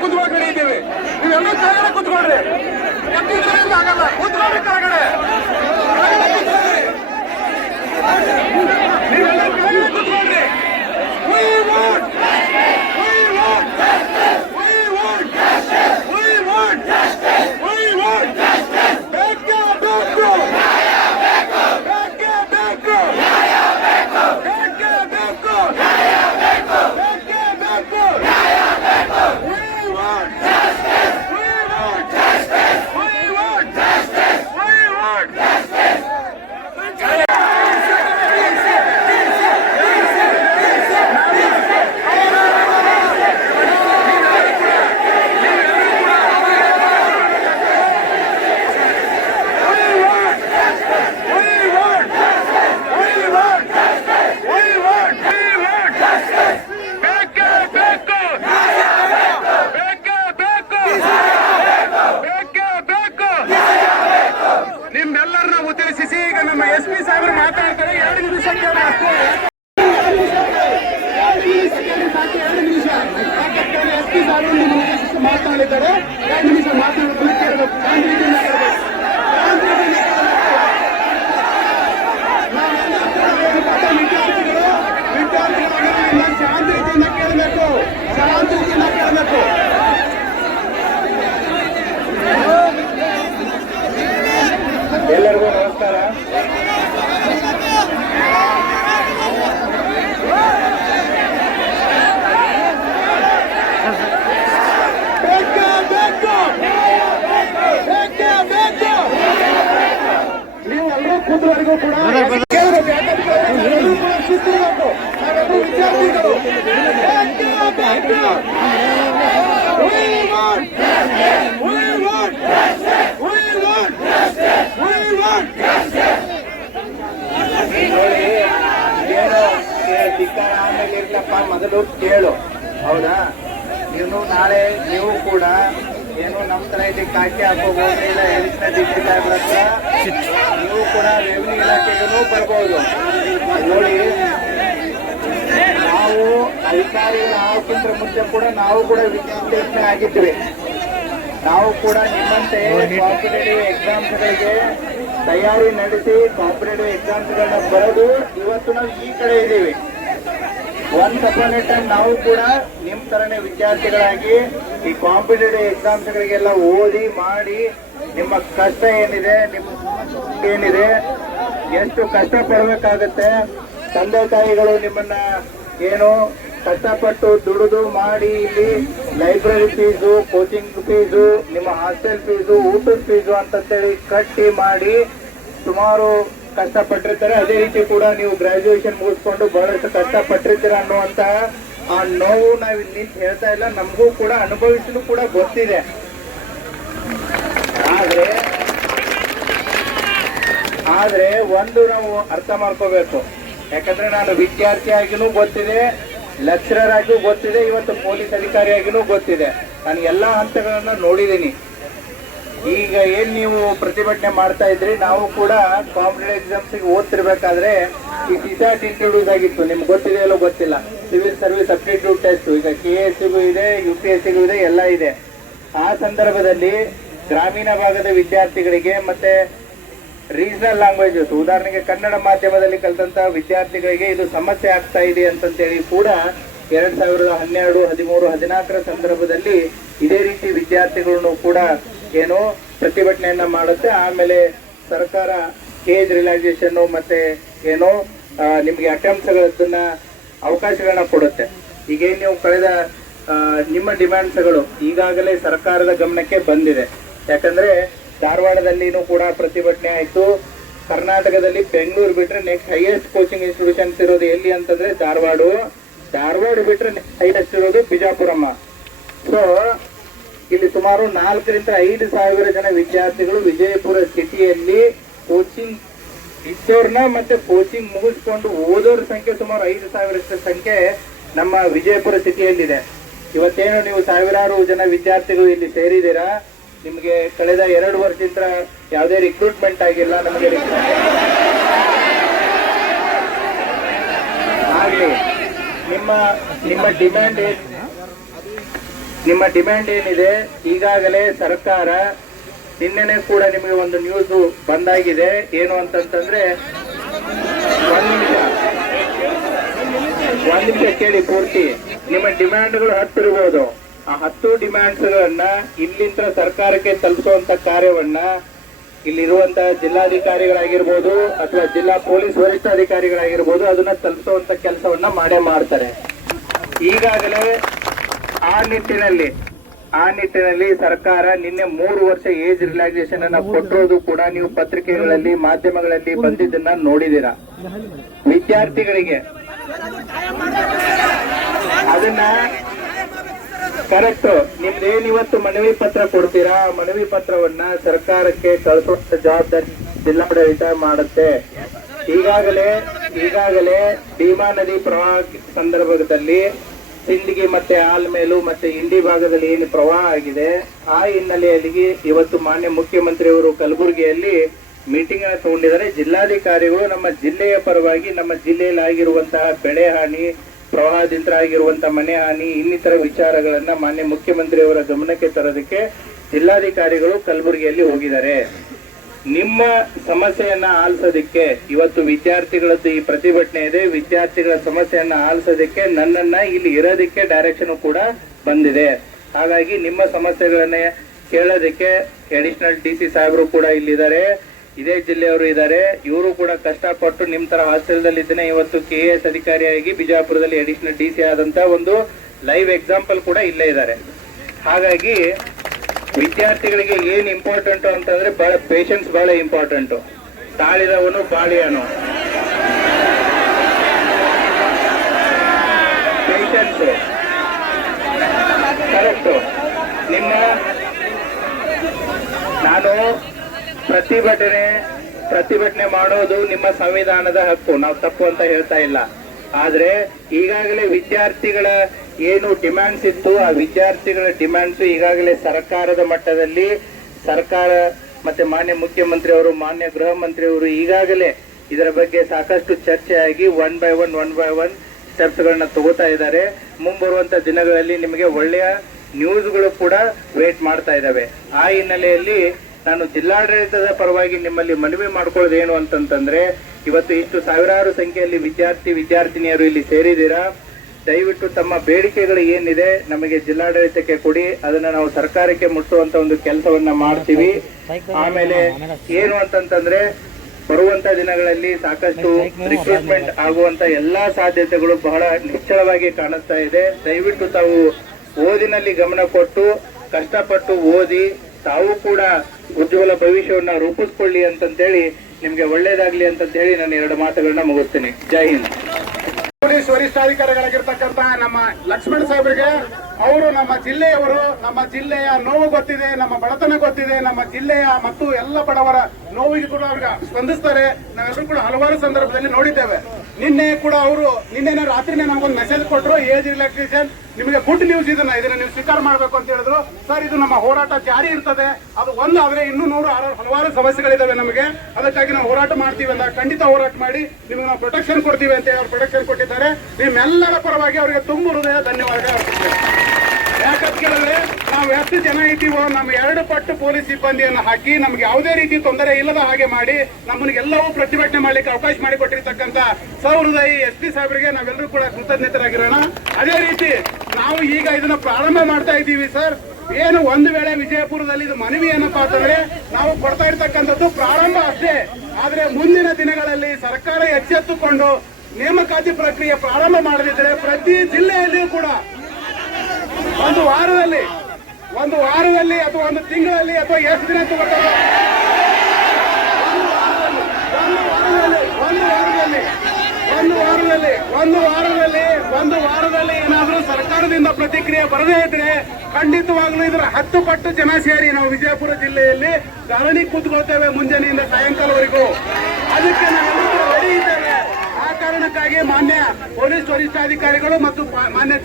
ಕುತ್ಕೊಂಡಿದ್ದೇವೆ. ನೀವೆಲ್ಲ ಕೆಳಗಡೆ ಕುತ್ಕೊಳ್ರಿ. ಆಗಲ್ಲ, ಕುತ್ಕೊಳ್ರಿ ಕೆಳಗಡೆ. ನೀವೆಲ್ಲ ಕೆಳಗಡೆ ಕುತ್ಕೊಳ್ರಿ. ನಿಮ್ಮೆಲ್ಲರನ್ನ ಉದ್ದೇಶಿಸಿ ಈಗ ನಮ್ಮ SP ಸಾಹೇಬರು ಮಾತಾಡ್ತಾರೆ. 2 ನಿಮಿಷ ಕೇಳಿ ಅಷ್ಟೇ. 2 ನಿಮಿಷ SP ಸಾಹೇಬರು ನಿಮ್ಮ ಉದ್ದೇಶಿಸಿ ಮಾತಾಡಿದ್ದಾರೆ. 2 ನಿಮಿಷ ಮಾತಾಡೋದು ಕೇಳಬೇಕು. ಶಾಂತಿಯಿಂದ ಕೇಳಬೇಕು. ಎಲ್ಲರಿಗೂ ನಮಸ್ಕಾರ. ನೀವು ಎಲ್ಲರೂ ಕೂತವರೆಗೂ ಕೂಡ ಕೇಳಬೇಕು. ಯಾಕಂದ್ರೆ ಎಲ್ಲರೂ ಕೂಡ ಶಿಸ್ತಿರಬೇಕು. ನಾವೆಲ್ಲರೂ ವಿದ್ಯಾರ್ಥಿಗಳು. ಧಿಕ್ಕಾರ ಆಮೇಲೆ ಇರ್ತಪ್ಪ, ಮೊದಲು ಕೇಳು. ಹೌದಾ? ನೀವು ನಾಳೆ ನೀವು ಕೂಡ ಏನು ನಮ್ಮ ತರ ಇಲ್ಲಿ ಕಾಕಿ ಹಾಕೋಬಹುದು ಇಲ್ಲ ಎಡಿಷನಲ್ ಡಿಸಿ ಸಾಹೇಬ್ರ ಹತ್ರ ನೀವು ಕೂಡ ರೆವಿನ್ಯೂ ಇಲಾಖೆಗೂ ಬರ್ಬೋದು. ನೋಡಿ, ನಾವು ಅಧಿಕಾರಿಗಳ ಆಗೋಕ್ಕಿಂತ ಮುಂಚೆ ಕೂಡ ನಾವು ಕೂಡ ವಿದ್ಯಾರ್ಥಿ ಆಗಿದ್ವಿ. ನಾವು ಕೂಡ ನಿಮ್ಮಂತೆ ಕಾಂಪಿಟೇಟಿವ್ ಎಕ್ಸಾಮ್ಸ್ಗಳಿಗೆ ತಯಾರಿ ನಡೆಸಿ ಕಾಂಪಿಟೇಟಿವ್ ಎಕ್ಸಾಮ್ಸ್ಗಳನ್ನ ಬರೆದು ಇವತ್ತು ನಾವು ಈ ಕಡೆ ಇದ್ದೀವಿ. ಒನ್ಸ್ ಅಪಾನ್ ಎ ಟೈಮ್ ನಾವು ಕೂಡ ನಿಮ್ ತರನೇ ವಿದ್ಯಾರ್ಥಿಗಳಾಗಿ ಈ ಕಾಂಪಿಟೇಟಿವ್ ಎಕ್ಸಾಮ್ಸ್ಗಳಿಗೆಲ್ಲ ಓದಿ ಮಾಡಿ ನಿಮ್ಮ ಕಷ್ಟ ಏನಿದೆ, ನಿಮ್ಮ ಏನಿದೆ, ಎಷ್ಟು ಕಷ್ಟ ಪಡ್ಬೇಕಾಗತ್ತೆ, ತಂದೆ ತಾಯಿಗಳು ನಿಮ್ಮನ್ನ ಏನು ಕಷ್ಟಪಟ್ಟು ದುಡಿದು ಮಾಡಿ ಇಲ್ಲಿ ಲೈಬ್ರರಿ ಫೀಸು, ಕೋಚಿಂಗ್ ಫೀಸು, ನಿಮ್ಮ ಹಾಸ್ಟೆಲ್ ಫೀಸು, ಊಟದ ಫೀಸು ಅಂತೇಳಿ ಕಟ್ಟಿ ಮಾಡಿ ಸುಮಾರು ಕಷ್ಟಪಟ್ಟಿರ್ತಾರೆ. ಅದೇ ರೀತಿ ಕೂಡ ನೀವು ಗ್ರಾಜುಯೇಷನ್ ಮುಗಿಸ್ಕೊಂಡು ಬಹಳಷ್ಟು ಕಷ್ಟಪಟ್ಟಿರ್ತೀರ ಅನ್ನುವಂತ ಆ ನೋವು ನಾವು ಇಲ್ಲಿ ನಿಂತು ಹೇಳ್ತಾ ಇಲ್ಲ, ನಮಗೂ ಕೂಡ ಅನುಭವಿಸಲು ಕೂಡ ಗೊತ್ತಿದೆ. ಆದ್ರೆ ಒಂದು ನಾವು ಅರ್ಥ ಮಾಡ್ಕೋಬೇಕು. ಯಾಕಂದ್ರೆ ನಾನು ವಿದ್ಯಾರ್ಥಿಯಾಗಿನೂ ಗೊತ್ತಿದೆ, ಲೆಕ್ಚರರ್ ಆಗಿಯೂ ಗೊತ್ತಿದೆ, ಇವತ್ತು ಪೊಲೀಸ್ ಅಧಿಕಾರಿಯಾಗಿನೂ ಗೊತ್ತಿದೆ. ನಾನು ಎಲ್ಲಾ ಹಂತಗಳನ್ನ ನೋಡಿದ್ದೀನಿ. ಈಗ ಏನ್ ನೀವು ಪ್ರತಿಭಟನೆ ಮಾಡ್ತಾ ಇದ್ರಿ, ನಾವು ಕೂಡ ಕಾಂಪಿಟೇಟಿವ್ ಎಕ್ಸಾಮ್ಸ್ ಓದ್ತಿರ್ಬೇಕಾದ್ರೆ ಈ ಸಿಸಾಟ್ ಇಂಟ್ರೊಡ್ಯೂಸ್ ಆಗಿತ್ತು. ನಿಮ್ಗೆ ಗೊತ್ತಿದೆಯಲ್ಲೋ ಗೊತ್ತಿಲ್ಲ, ಸಿವಿಲ್ ಸರ್ವಿಸ್ ಅಪ್ಟಿಟ್ಯೂಡ್ ಟೆಸ್ಟ್. ಈಗ KS ಇದೆ, UPSC ಇದೆ, ಎಲ್ಲ ಇದೆ. ಆ ಸಂದರ್ಭದಲ್ಲಿ ಗ್ರಾಮೀಣ ಭಾಗದ ವಿದ್ಯಾರ್ಥಿಗಳಿಗೆ ಮತ್ತೆ ರೀಜನಲ್ ಲ್ಯಾಂಗ್ವೇಜಸ್, ಉದಾಹರಣೆಗೆ ಕನ್ನಡ ಮಾಧ್ಯಮದಲ್ಲಿ ಕಲಿತಂತಹ ವಿದ್ಯಾರ್ಥಿಗಳಿಗೆ ಇದು ಸಮಸ್ಯೆ ಆಗ್ತಾ ಇದೆ ಅಂತೇಳಿ ಕೂಡ 2012, 13, 14 ಸಂದರ್ಭದಲ್ಲಿ ಇದೇ ರೀತಿ ವಿದ್ಯಾರ್ಥಿಗಳನ್ನು ಕೂಡ ಏನು ಪ್ರತಿಭಟನೆಯನ್ನ ಮಾಡುತ್ತೆ. ಆಮೇಲೆ ಸರ್ಕಾರ ಏಜ್ ರಿಲ್ಯಾಕ್ಸೇಷನ್ ಮತ್ತೆ ಏನು ನಿಮ್ಗೆ ಅಟೆಂಪ್ಟ್ಸ್ಗಳನ್ನ ಅವಕಾಶಗಳನ್ನ ಕೊಡುತ್ತೆ. ಈಗ ನೀವು ಕಳೆದ ನಿಮ್ಮ ಡಿಮ್ಯಾಂಡ್ಸ್ಗಳು ಈಗಾಗಲೇ ಸರ್ಕಾರದ ಗಮನಕ್ಕೆ ಬಂದಿದೆ. ಯಾಕಂದ್ರೆ ಧಾರವಾಡದಲ್ಲಿನೂ ಕೂಡ ಪ್ರತಿಭಟನೆ ಆಯ್ತು. ಕರ್ನಾಟಕದಲ್ಲಿ ಬೆಂಗಳೂರು ಬಿಟ್ರೆ ನೆಕ್ಸ್ಟ್ ಹೈಯೆಸ್ಟ್ ಕೋಚಿಂಗ್ ಇನ್ಸ್ಟಿಟ್ಯೂಷನ್ಸ್ ಇರೋದು ಎಲ್ಲಿ ಅಂತಂದ್ರೆ ಧಾರವಾಡ ಬಿಟ್ರೆ ಹೈಯೆಸ್ಟ್ ಇರೋದು ಬಿಜಾಪುರಮ್ಮ. ಸೊ ಇಲ್ಲಿ ಸುಮಾರು 4 ರಿಂದ 5 ಸಾವಿರ ಜನ ವಿದ್ಯಾರ್ಥಿಗಳು ವಿಜಯಪುರ ಸಿಟಿಯಲ್ಲಿ ಕೋಚಿಂಗ್ ಇದ್ದವ್ರನ್ನ ಮತ್ತೆ ಕೋಚಿಂಗ್ ಮುಗಿಸ್ಕೊಂಡು ಓದೋರ ಸಂಖ್ಯೆ ಸುಮಾರು 5 ಸಾವಿರಷ್ಟು ಸಂಖ್ಯೆ ನಮ್ಮ ವಿಜಯಪುರ ಸಿಟಿಯಲ್ಲಿದೆ. ಇವತ್ತೇನು ನೀವು ಸಾವಿರಾರು ಜನ ವಿದ್ಯಾರ್ಥಿಗಳು ಇಲ್ಲಿ ಸೇರಿದ್ದೀರಾ, ನಿಮ್ಗೆ ಕಳೆದ 2 ವರ್ಷದಿಂದ ಯಾವುದೇ ರಿಕ್ರೂಟ್ಮೆಂಟ್ ಆಗಿಲ್ಲ. ನಮಗೆ ಆಗ್ಲಿ ನಿಮ್ಮ ಡಿಮ್ಯಾಂಡ್ ಏನಿದೆ, ಈಗಾಗಲೇ ಸರ್ಕಾರ ನಿನ್ನೆನೆ ಕೂಡ ನಿಮಗೆ ಒಂದು ನ್ಯೂಸ್ ಬಂದಾಗಿದೆ. ಏನು ಅಂತಂತಂದ್ರೆ, ಒಂದ್ ನಿಮಿಷ ಕೇಳಿ ಪೂರ್ತಿ. ನಿಮ್ಮ ಡಿಮ್ಯಾಂಡ್ಗಳು 10 ಇರ್ಬೋದು. ಆ 10 ಡಿಮ್ಯಾಂಡ್ಸ್ಗಳನ್ನ ಇಲ್ಲಿಂದ ಸರ್ಕಾರಕ್ಕೆ ತಲುಪಿಸುವಂತ ಕಾರ್ಯವನ್ನ ಇಲ್ಲಿರುವಂತಹ ಜಿಲ್ಲಾಧಿಕಾರಿಗಳಾಗಿರ್ಬೋದು ಅಥವಾ ಜಿಲ್ಲಾ ಪೊಲೀಸ್ ವರಿಷ್ಠಾಧಿಕಾರಿಗಳಾಗಿರ್ಬೋದು ಅದನ್ನ ತಲುಪಿಸುವಂತ ಕೆಲಸವನ್ನ ಮಾಡೇ ಮಾಡ್ತಾರೆ. ಈಗಾಗಲೇ ಆ ನಿಟ್ಟಿನಲ್ಲಿ ಸರ್ಕಾರ ನಿನ್ನೆ 3 ವರ್ಷ ಏಜ್ ರಿಲ್ಯಾಕ್ಸೇಷನ್ ಅನ್ನ ಕೊಟ್ಟಿರೋದು ಕೂಡ ನೀವು ಪತ್ರಿಕೆಗಳಲ್ಲಿ ಮಾಧ್ಯಮಗಳಲ್ಲಿ ಬಂದಿದ್ದನ್ನ ನೋಡಿದೀರಾ. ವಿದ್ಯಾರ್ಥಿಗಳಿಗೆ ಅದನ್ನ ಕರೆಕ್ಟ್ ನಿಮ್ದೇನಿವತ್ತು ಮನವಿ ಪತ್ರ ಕೊಡ್ತೀರಾ, ಮನವಿ ಪತ್ರವನ್ನ ಸರ್ಕಾರಕ್ಕೆ ಕಳಿಸುವಂತ ಜವಾಬ್ದಾರಿ ಜಿಲ್ಲಾಡಳಿತ ಮಾಡುತ್ತೆ. ಈಗಾಗಲೇ ಭೀಮಾ ನದಿ ಪ್ರವಾಹ ಸಂದರ್ಭದಲ್ಲಿ ಸಿಂದಗಿ ಮತ್ತೆ ಆಲ್ಮೇಲು ಮತ್ತೆ ಇಂಡಿ ಭಾಗದಲ್ಲಿ ಏನು ಪ್ರವಾಹ ಆಗಿದೆ, ಆ ಹಿನ್ನೆಲೆಯಲ್ಲಿ ಇವತ್ತು ಮಾನ್ಯ ಮುಖ್ಯಮಂತ್ರಿಯವರು ಕಲಬುರಗಿಯಲ್ಲಿ ಮೀಟಿಂಗ್ ಅನ್ನು ತಗೊಂಡಿದ್ದಾರೆ. ಜಿಲ್ಲಾಧಿಕಾರಿಗಳು ನಮ್ಮ ಜಿಲ್ಲೆಯ ಪರವಾಗಿ ನಮ್ಮ ಜಿಲ್ಲೆಯಲ್ಲಿ ಆಗಿರುವಂತಹ ಬೆಳೆ ಹಾನಿ, ಪ್ರವಾಹದಿಂದ ಆಗಿರುವಂತಹ ಮನೆ ಹಾನಿ, ಇನ್ನಿತರ ವಿಚಾರಗಳನ್ನ ಮಾನ್ಯ ಮುಖ್ಯಮಂತ್ರಿಯವರ ಗಮನಕ್ಕೆ ತರೋದಕ್ಕೆ ಜಿಲ್ಲಾಧಿಕಾರಿಗಳು ಕಲಬುರಗಿಯಲ್ಲಿ ಹೋಗಿದ್ದಾರೆ. ನಿಮ್ಮ ಸಮಸ್ಯೆಯನ್ನ ಆಲಿಸೋದಕ್ಕೆ ಇವತ್ತು ವಿದ್ಯಾರ್ಥಿಗಳದ್ದು ಈ ಪ್ರತಿಭಟನೆ ಇದೆ. ವಿದ್ಯಾರ್ಥಿಗಳ ಸಮಸ್ಯೆಯನ್ನ ಆಲಿಸೋದಕ್ಕೆ ನನ್ನನ್ನ ಇಲ್ಲಿ ಇರೋದಕ್ಕೆ ಡೈರೆಕ್ಷನ್ ಕೂಡ ಬಂದಿದೆ. ಹಾಗಾಗಿ ನಿಮ್ಮ ಸಮಸ್ಯೆಗಳನ್ನ ಕೇಳೋದಕ್ಕೆ ಅಡಿಷನಲ್ DC ಸಾಹೇಬರು ಕೂಡ ಇಲ್ಲಿದ್ದಾರೆ, ಇದೇ ಜಿಲ್ಲೆಯವರು ಇದ್ದಾರೆ. ಇವರು ಕೂಡ ಕಷ್ಟಪಟ್ಟು ನಿಮ್ ತರ ಹಾಸ್ಟೆಲ್ದಲ್ಲಿ ಇದ್ದೇನೆ ಇವತ್ತು KS ಅಧಿಕಾರಿಯಾಗಿ ಬಿಜಾಪುರದಲ್ಲಿ ಅಡಿಷನಲ್ DC ಆದಂತ ಒಂದು ಲೈವ್ ಎಕ್ಸಾಂಪಲ್ ಕೂಡ ಇಲ್ಲೇ ಇದ್ದಾರೆ. ಹಾಗಾಗಿ ವಿದ್ಯಾರ್ಥಿಗಳಿಗೆ ಏನ್ ಇಂಪಾರ್ಟೆಂಟ್ ಅಂತಂದ್ರೆ ಬಹಳ ಪೇಷನ್ಸ್ ಬಹಳ ಇಂಪಾರ್ಟೆಂಟ್. ತಾಳಿದವನು ಬಾಳಿಯನು, ಪೇಷನ್ಸ್ ಕರೆಕ್ಟ್. ನಾನು ಪ್ರತಿಭಟನೆ ಮಾಡೋದು ನಿಮ್ಮ ಸಂವಿಧಾನದ ಹಕ್ಕು, ನಾವು ತಪ್ಪು ಅಂತ ಹೇಳ್ತಾ ಇಲ್ಲ. ಆದ್ರೆ ಈಗಾಗಲೇ ವಿದ್ಯಾರ್ಥಿಗಳ ಏನು ಡಿಮ್ಯಾಂಡ್ಸ್ ಇತ್ತು ಆ ವಿದ್ಯಾರ್ಥಿಗಳ ಡಿಮ್ಯಾಂಡ್ಸ್ ಈಗಾಗಲೇ ಸರ್ಕಾರದ ಮಟ್ಟದಲ್ಲಿ ಸರ್ಕಾರ ಮತ್ತೆ ಮಾನ್ಯ ಮುಖ್ಯಮಂತ್ರಿ ಅವರು, ಮಾನ್ಯ ಗೃಹ ಮಂತ್ರಿ ಅವರು ಈಗಾಗಲೇ ಇದರ ಬಗ್ಗೆ ಸಾಕಷ್ಟು ಚರ್ಚೆಯಾಗಿ ಒನ್ ಬೈ ಒನ್ ಸ್ಟೆಪ್ಸ್ ಗಳನ್ನ ತಗೋತಾ ಇದ್ದಾರೆ. ಮುಂಬರುವಂತ ದಿನಗಳಲ್ಲಿ ನಿಮಗೆ ಒಳ್ಳೆಯ ನ್ಯೂಸ್ಗಳು ಕೂಡ ವೇಟ್ ಮಾಡ್ತಾ ಇದ್ದಾವೆ. ಆ ಹಿನ್ನೆಲೆಯಲ್ಲಿ ನಾನು ಜಿಲ್ಲಾಡಳಿತದ ಪರವಾಗಿ ನಿಮ್ಮಲ್ಲಿ ಮನವಿ ಮಾಡ್ಕೊಳ್ಳೋದು ಏನು ಅಂತಂತಂದ್ರೆ, ಇವತ್ತು ಇಷ್ಟು ಸಾವಿರಾರು ಸಂಖ್ಯೆಯಲ್ಲಿ ವಿದ್ಯಾರ್ಥಿನಿಯರು ಇಲ್ಲಿ ಸೇರಿದ್ದೀರಾ. ದಯವಿಟ್ಟು ತಮ್ಮ ಬೇಡಿಕೆಗಳು ಏನಿದೆ ನಮಗೆ ಜಿಲ್ಲಾಡಳಿತಕ್ಕೆ ಕೊಡಿ, ಅದನ್ನ ನಾವು ಸರ್ಕಾರಕ್ಕೆ ಮುಟ್ಟುವಂತ ಒಂದು ಕೆಲಸವನ್ನ ಮಾಡ್ತೀವಿ. ಆಮೇಲೆ ಏನು ಅಂತಂತಂದ್ರೆ, ಬರುವಂತ ದಿನಗಳಲ್ಲಿ ಸಾಕಷ್ಟು ರಿಕ್ರೂಟ್ಮೆಂಟ್ ಆಗುವಂತ ಎಲ್ಲಾ ಸಾಧ್ಯತೆಗಳು ಬಹಳ ನಿಶ್ಚಳವಾಗಿ ಕಾಣಿಸ್ತಾ ಇದೆ. ದಯವಿಟ್ಟು ತಾವು ಓದಿನಲ್ಲಿ ಗಮನ ಕೊಟ್ಟು ಕಷ್ಟಪಟ್ಟು ಓದಿ ತಾವು ಕೂಡ ಉಜ್ವಲ ಭವಿಷ್ಯವನ್ನ ರೂಪಿಸ್ಕೊಳ್ಳಿ ಅಂತಂತೇಳಿ, ನಿಮ್ಗೆ ಒಳ್ಳೇದಾಗ್ಲಿ ಅಂತಂತೇಳಿ ನಾನು 2 ಮಾತುಗಳನ್ನ ಮುಗಿಸ್ತೀನಿ. ಜೈ ಹಿಂದ್. ಪೊಲೀಸ್ ವರಿಷ್ಠಾಧಿಕಾರಿಗಳಾಗಿರ್ತಕ್ಕಂತ ನಮ್ಮ ಲಕ್ಷ್ಮಣ ಸಾಹೇಬರಿಗೆ, ಅವರು ನಮ್ಮ ಜಿಲ್ಲೆಯವರು, ನಮ್ಮ ಜಿಲ್ಲೆಯ ನೋವು ಗೊತ್ತಿದೆ, ನಮ್ಮ ಬಡತನ ಗೊತ್ತಿದೆ, ನಮ್ಮ ಜಿಲ್ಲೆಯ ಮತ್ತು ಎಲ್ಲ ಬಡವರ ನೋವಿಗೆ ಕೂಡ ಅವ್ರಿಗೆ ಸ್ಪಂದಿಸ್ತಾರೆ. ನಾವೆಲ್ಲರೂ ಕೂಡ ಹಲವಾರು ಸಂದರ್ಭದಲ್ಲಿ ನೋಡಿದ್ದೇವೆ. ನಿನ್ನೆ ರಾತ್ರಿನೇ ನಮಗೊಂದು ಮೆಸೇಜ್ ಕೊಟ್ಟರು, ಏಜ್ ರಿಲ್ಯಾಕ್ಸೇಷನ್ ನಿಮಗೆ ಗುಡ್ ನ್ಯೂಸ್, ಇದನ್ನ ನೀವು ಸ್ವೀಕಾರ ಮಾಡಬೇಕು ಅಂತ ಹೇಳಿದ್ರು. ಸರ್, ಇದು ನಮ್ಮ ಹೋರಾಟ ಜಾರಿ ಇರ್ತದೆ. ಅದು ಒಂದು ಆದ್ರೆ ಇನ್ನೂ ಹಲವಾರು ಸಮಸ್ಯೆಗಳಿದಾವೆ ನಮಗೆ. ಅದಕ್ಕಾಗಿ ನಾವು ಹೋರಾಟ ಮಾಡ್ತೀವಿ ಅಂತ, ಖಂಡಿತ ಹೋರಾಟ ಮಾಡಿ ನಿಮಗೆ ನಾವು ಪ್ರೊಟೆಕ್ಷನ್ ಕೊಡ್ತೀವಿ ಅಂತ ಅವ್ರು ಪ್ರೊಟೆಕ್ಷನ್ ಕೊಟ್ಟಿದ್ದಾರೆ. ನಿಮ್ಮೆಲ್ಲರ ಪರವಾಗಿ ಅವರಿಗೆ ತುಂಬ ಹೃದಯ ಧನ್ಯವಾದ ಅರ್ಪಿಸ್ತೇವೆ. ಯಾಕಂತ ಕೇಳಿದ್ರೆ, ನಾವು ಎಷ್ಟು ಜನ ಇದ್ದೀವೋ ನಮ್ಮ 2 ಪಟ್ಟು ಪೊಲೀಸ್ ಸಿಬ್ಬಂದಿಯನ್ನು ಹಾಕಿ ನಮ್ಗೆ ಯಾವುದೇ ರೀತಿ ತೊಂದರೆ ಇಲ್ಲದ ಹಾಗೆ ಮಾಡಿ ನಮ್ಮನ್ನೆಲ್ಲವೂ ಪ್ರತಿಭಟನೆ ಮಾಡ್ಲಿಕ್ಕೆ ಅವಕಾಶ ಮಾಡಿಕೊಟ್ಟಿರ್ತಕ್ಕಂಥ ಸಹೃದಯಿ SP ಸಾಹೇಬರಿಗೆ ನಾವೆಲ್ಲರೂ ಕೂಡ ಕೃತಜ್ಞತರಾಗಿರೋಣ. ಅದೇ ರೀತಿ ನಾವು ಈಗ ಇದನ್ನ ಪ್ರಾರಂಭ ಮಾಡ್ತಾ ಇದ್ದೀವಿ ಸರ್. ಏನು ಒಂದು ವೇಳೆ ವಿಜಯಪುರದಲ್ಲಿ ಇದು ಮನವಿ ಏನಪ್ಪಾ ಅಂತಂದ್ರೆ, ನಾವು ಕೊಡ್ತಾ ಇರ್ತಕ್ಕಂಥದ್ದು ಪ್ರಾರಂಭ ಅಷ್ಟೇ. ಆದ್ರೆ ಮುಂದಿನ ದಿನಗಳಲ್ಲಿ ಸರ್ಕಾರ ಎಚ್ಚೆತ್ತುಕೊಂಡು ನೇಮಕಾತಿ ಪ್ರಕ್ರಿಯೆ ಪ್ರಾರಂಭ ಮಾಡದಿದ್ರೆ ಪ್ರತಿ ಜಿಲ್ಲೆಯಲ್ಲಿಯೂ ಕೂಡ ಒಂದು ವಾರದಲ್ಲಿ ಅಥವಾ ಒಂದು ತಿಂಗಳಲ್ಲಿ ಅಥವಾ ಎಷ್ಟು ದಿನ ತಗೋತಾರೆ, ಒಂದು ವಾರದಲ್ಲಿ ಏನಾದರೂ ಸರ್ಕಾರದಿಂದ ಪ್ರತಿಕ್ರಿಯೆ ಬರದೇ ಇದ್ರೆ ಖಂಡಿತವಾಗ್ಲೂ ಇದರ 10 ಪಟ್ಟು ಜನ ಸೇರಿ ನಾವು ವಿಜಯಪುರ ಜಿಲ್ಲೆಯಲ್ಲಿ ಧರಣಿ ಕೂತ್ಕೊಳ್ತೇವೆ ಮುಂಜಾನೆಯಿಂದ ಸಾಯಂಕಾಲವರೆಗೂ. ಅದಕ್ಕೆ ನಾವೆಲ್ಲರೂ ರೆಡಿ ಇದ್ದೇವೆ. ಆ ಕಾರಣಕ್ಕಾಗಿ ಮಾನ್ಯ ಪೊಲೀಸ್ ವರಿಷ್ಠಾಧಿಕಾರಿಗಳು ಮತ್ತು ಮಾನ್ಯ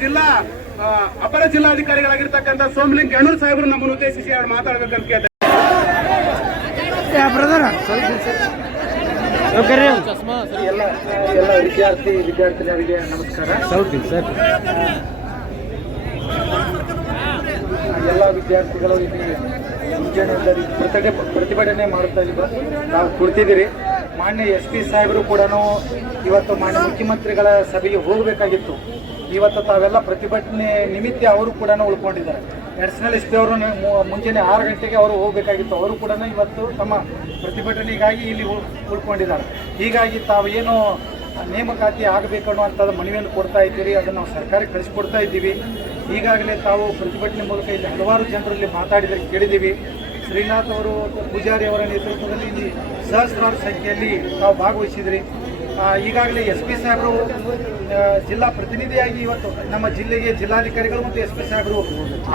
ಅಪರ ಜಿಲ್ಲಾಧಿಕಾರಿಗಳಾಗಿರ್ತಕ್ಕಂಥ ಸೋಮಲಿಂಗ ಗಣೂರ್ ಸಾಹೇಬರು ನಮ್ಮನ್ನು ಉದ್ದೇಶಿಸಿ ಅವ್ರು ಮಾತಾಡಬೇಕಂತ ಕೇಳ್ತಾರೆ. ಎಲ್ಲ ವಿದ್ಯಾರ್ಥಿನಿಯರಿಗೆ ನಮಸ್ಕಾರ. ಎಲ್ಲ ವಿದ್ಯಾರ್ಥಿಗಳು ಇಲ್ಲಿ ಪ್ರತಿಭಟನೆ ಮಾಡುತ್ತಾ ನಾವು ಕುಳಿತಿದ್ದೀರಿ. ಮಾನ್ಯ SP ಸಾಹೇಬರು ಕೂಡ ಇವತ್ತು ಮಾನ್ಯ ಮುಖ್ಯಮಂತ್ರಿಗಳ ಸಭೆಗೆ ಹೋಗಬೇಕಾಗಿತ್ತು. ಇವತ್ತು ತಾವೆಲ್ಲ ಪ್ರತಿಭಟನೆ ನಿಮಿತ್ತ ಅವರು ಕೂಡ ಉಳ್ಕೊಂಡಿದ್ದಾರೆ. ಅಡಿಷನಲ್ SP ಅವರು ಮುಂಜಾನೆ 6 ಗಂಟೆಗೆ ಅವರು ಹೋಗಬೇಕಾಗಿತ್ತು. ಅವರು ಕೂಡ ಇವತ್ತು ತಮ್ಮ ಪ್ರತಿಭಟನೆಗಾಗಿ ಇಲ್ಲಿ ಉಳ್ಕೊಂಡಿದ್ದಾರೆ. ಹೀಗಾಗಿ ತಾವು ಏನು ನೇಮಕಾತಿ ಆಗಬೇಕು ಅನ್ನುವಂಥದ್ದು ಮನವಿಯನ್ನು ಕೊಡ್ತಾ ಇದ್ದೀರಿ, ಅದನ್ನು ನಾವು ಸರ್ಕಾರಕ್ಕೆ ಕಳಿಸಿಕೊಡ್ತಾ ಇದ್ದೀವಿ. ಈಗಾಗಲೇ ತಾವು ಪ್ರತಿಭಟನೆ ಮೂಲಕ ಇಲ್ಲಿ ಹಲವಾರು ಜನರಲ್ಲಿ ಮಾತಾಡಿದರೆ ಕೇಳಿದ್ದೀವಿ. ಶ್ರೀನಾಥ್ ಅವರು, ಪೂಜಾರಿ ಅವರ ನೇತೃತ್ವದಲ್ಲಿ ಇಲ್ಲಿ ಸಹಸ್ರಾರು ಸಂಖ್ಯೆಯಲ್ಲಿ ತಾವು ಭಾಗವಹಿಸಿದ್ರಿ. ಈಗಾಗಲೇ SP ಸಾಹೇಬರು ಜಿಲ್ಲಾ ಪ್ರತಿನಿಧಿಯಾಗಿ ಇವತ್ತು ನಮ್ಮ ಜಿಲ್ಲೆಗೆ ಜಿಲ್ಲಾಧಿಕಾರಿಗಳು ಮತ್ತು SP ಸಾಹೇಬರು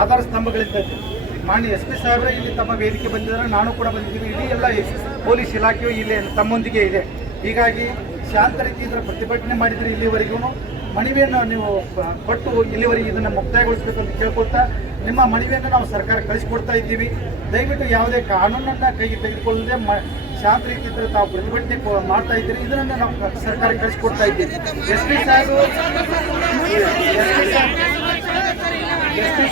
ಆಧಾರ ಸ್ತಂಭಗಳಿದ್ದದ್ದು. ಮಾನ್ಯ SP ಸಾಹೇಬರೇ ಇಲ್ಲಿ ತಮ್ಮ ವೇದಿಕೆ ಬಂದಿದ್ದಾರೆ, ನಾನು ಕೂಡ ಬಂದಿದ್ದೀವಿ. ಇಡೀ ಎಲ್ಲ ಪೊಲೀಸ್ ಇಲಾಖೆಯು ಇಲ್ಲಿ ತಮ್ಮೊಂದಿಗೆ ಇದೆ. ಹೀಗಾಗಿ ಶಾಂತ ರೀತಿಯಿಂದ ಪ್ರತಿಭಟನೆ ಮಾಡಿದರೆ ಇಲ್ಲಿವರೆಗೂ ಮನವಿಯನ್ನು ನೀವು ಕೊಟ್ಟು ಇಲ್ಲಿವರೆಗೆ ಇದನ್ನು ಮುಕ್ತಾಯಗೊಳಿಸಬೇಕು ಅಂತ ಕೇಳ್ಕೊಳ್ತಾ ನಿಮ್ಮ ಮನವಿಯನ್ನು ನಾವು ಸರ್ಕಾರ ಕಳಿಸಿಕೊಡ್ತಾ ಇದ್ದೀವಿ. ದಯವಿಟ್ಟು ಯಾವುದೇ ಕಾನೂನನ್ನು ಕೈಗೆ ತೆಗೆದುಕೊಳ್ಳದೆ ಶಾಂತ ರೀತಿಯಿಂದ ತಾವು ಪ್ರತಿಭಟನೆ ಮಾಡ್ತಾ ಇದ್ದೀರಿ, ಇದನ್ನು ನಾವು ಸರ್ಕಾರ ಕಳಿಸಿಕೊಡ್ತಾ ಇದ್ದೀವಿ. SP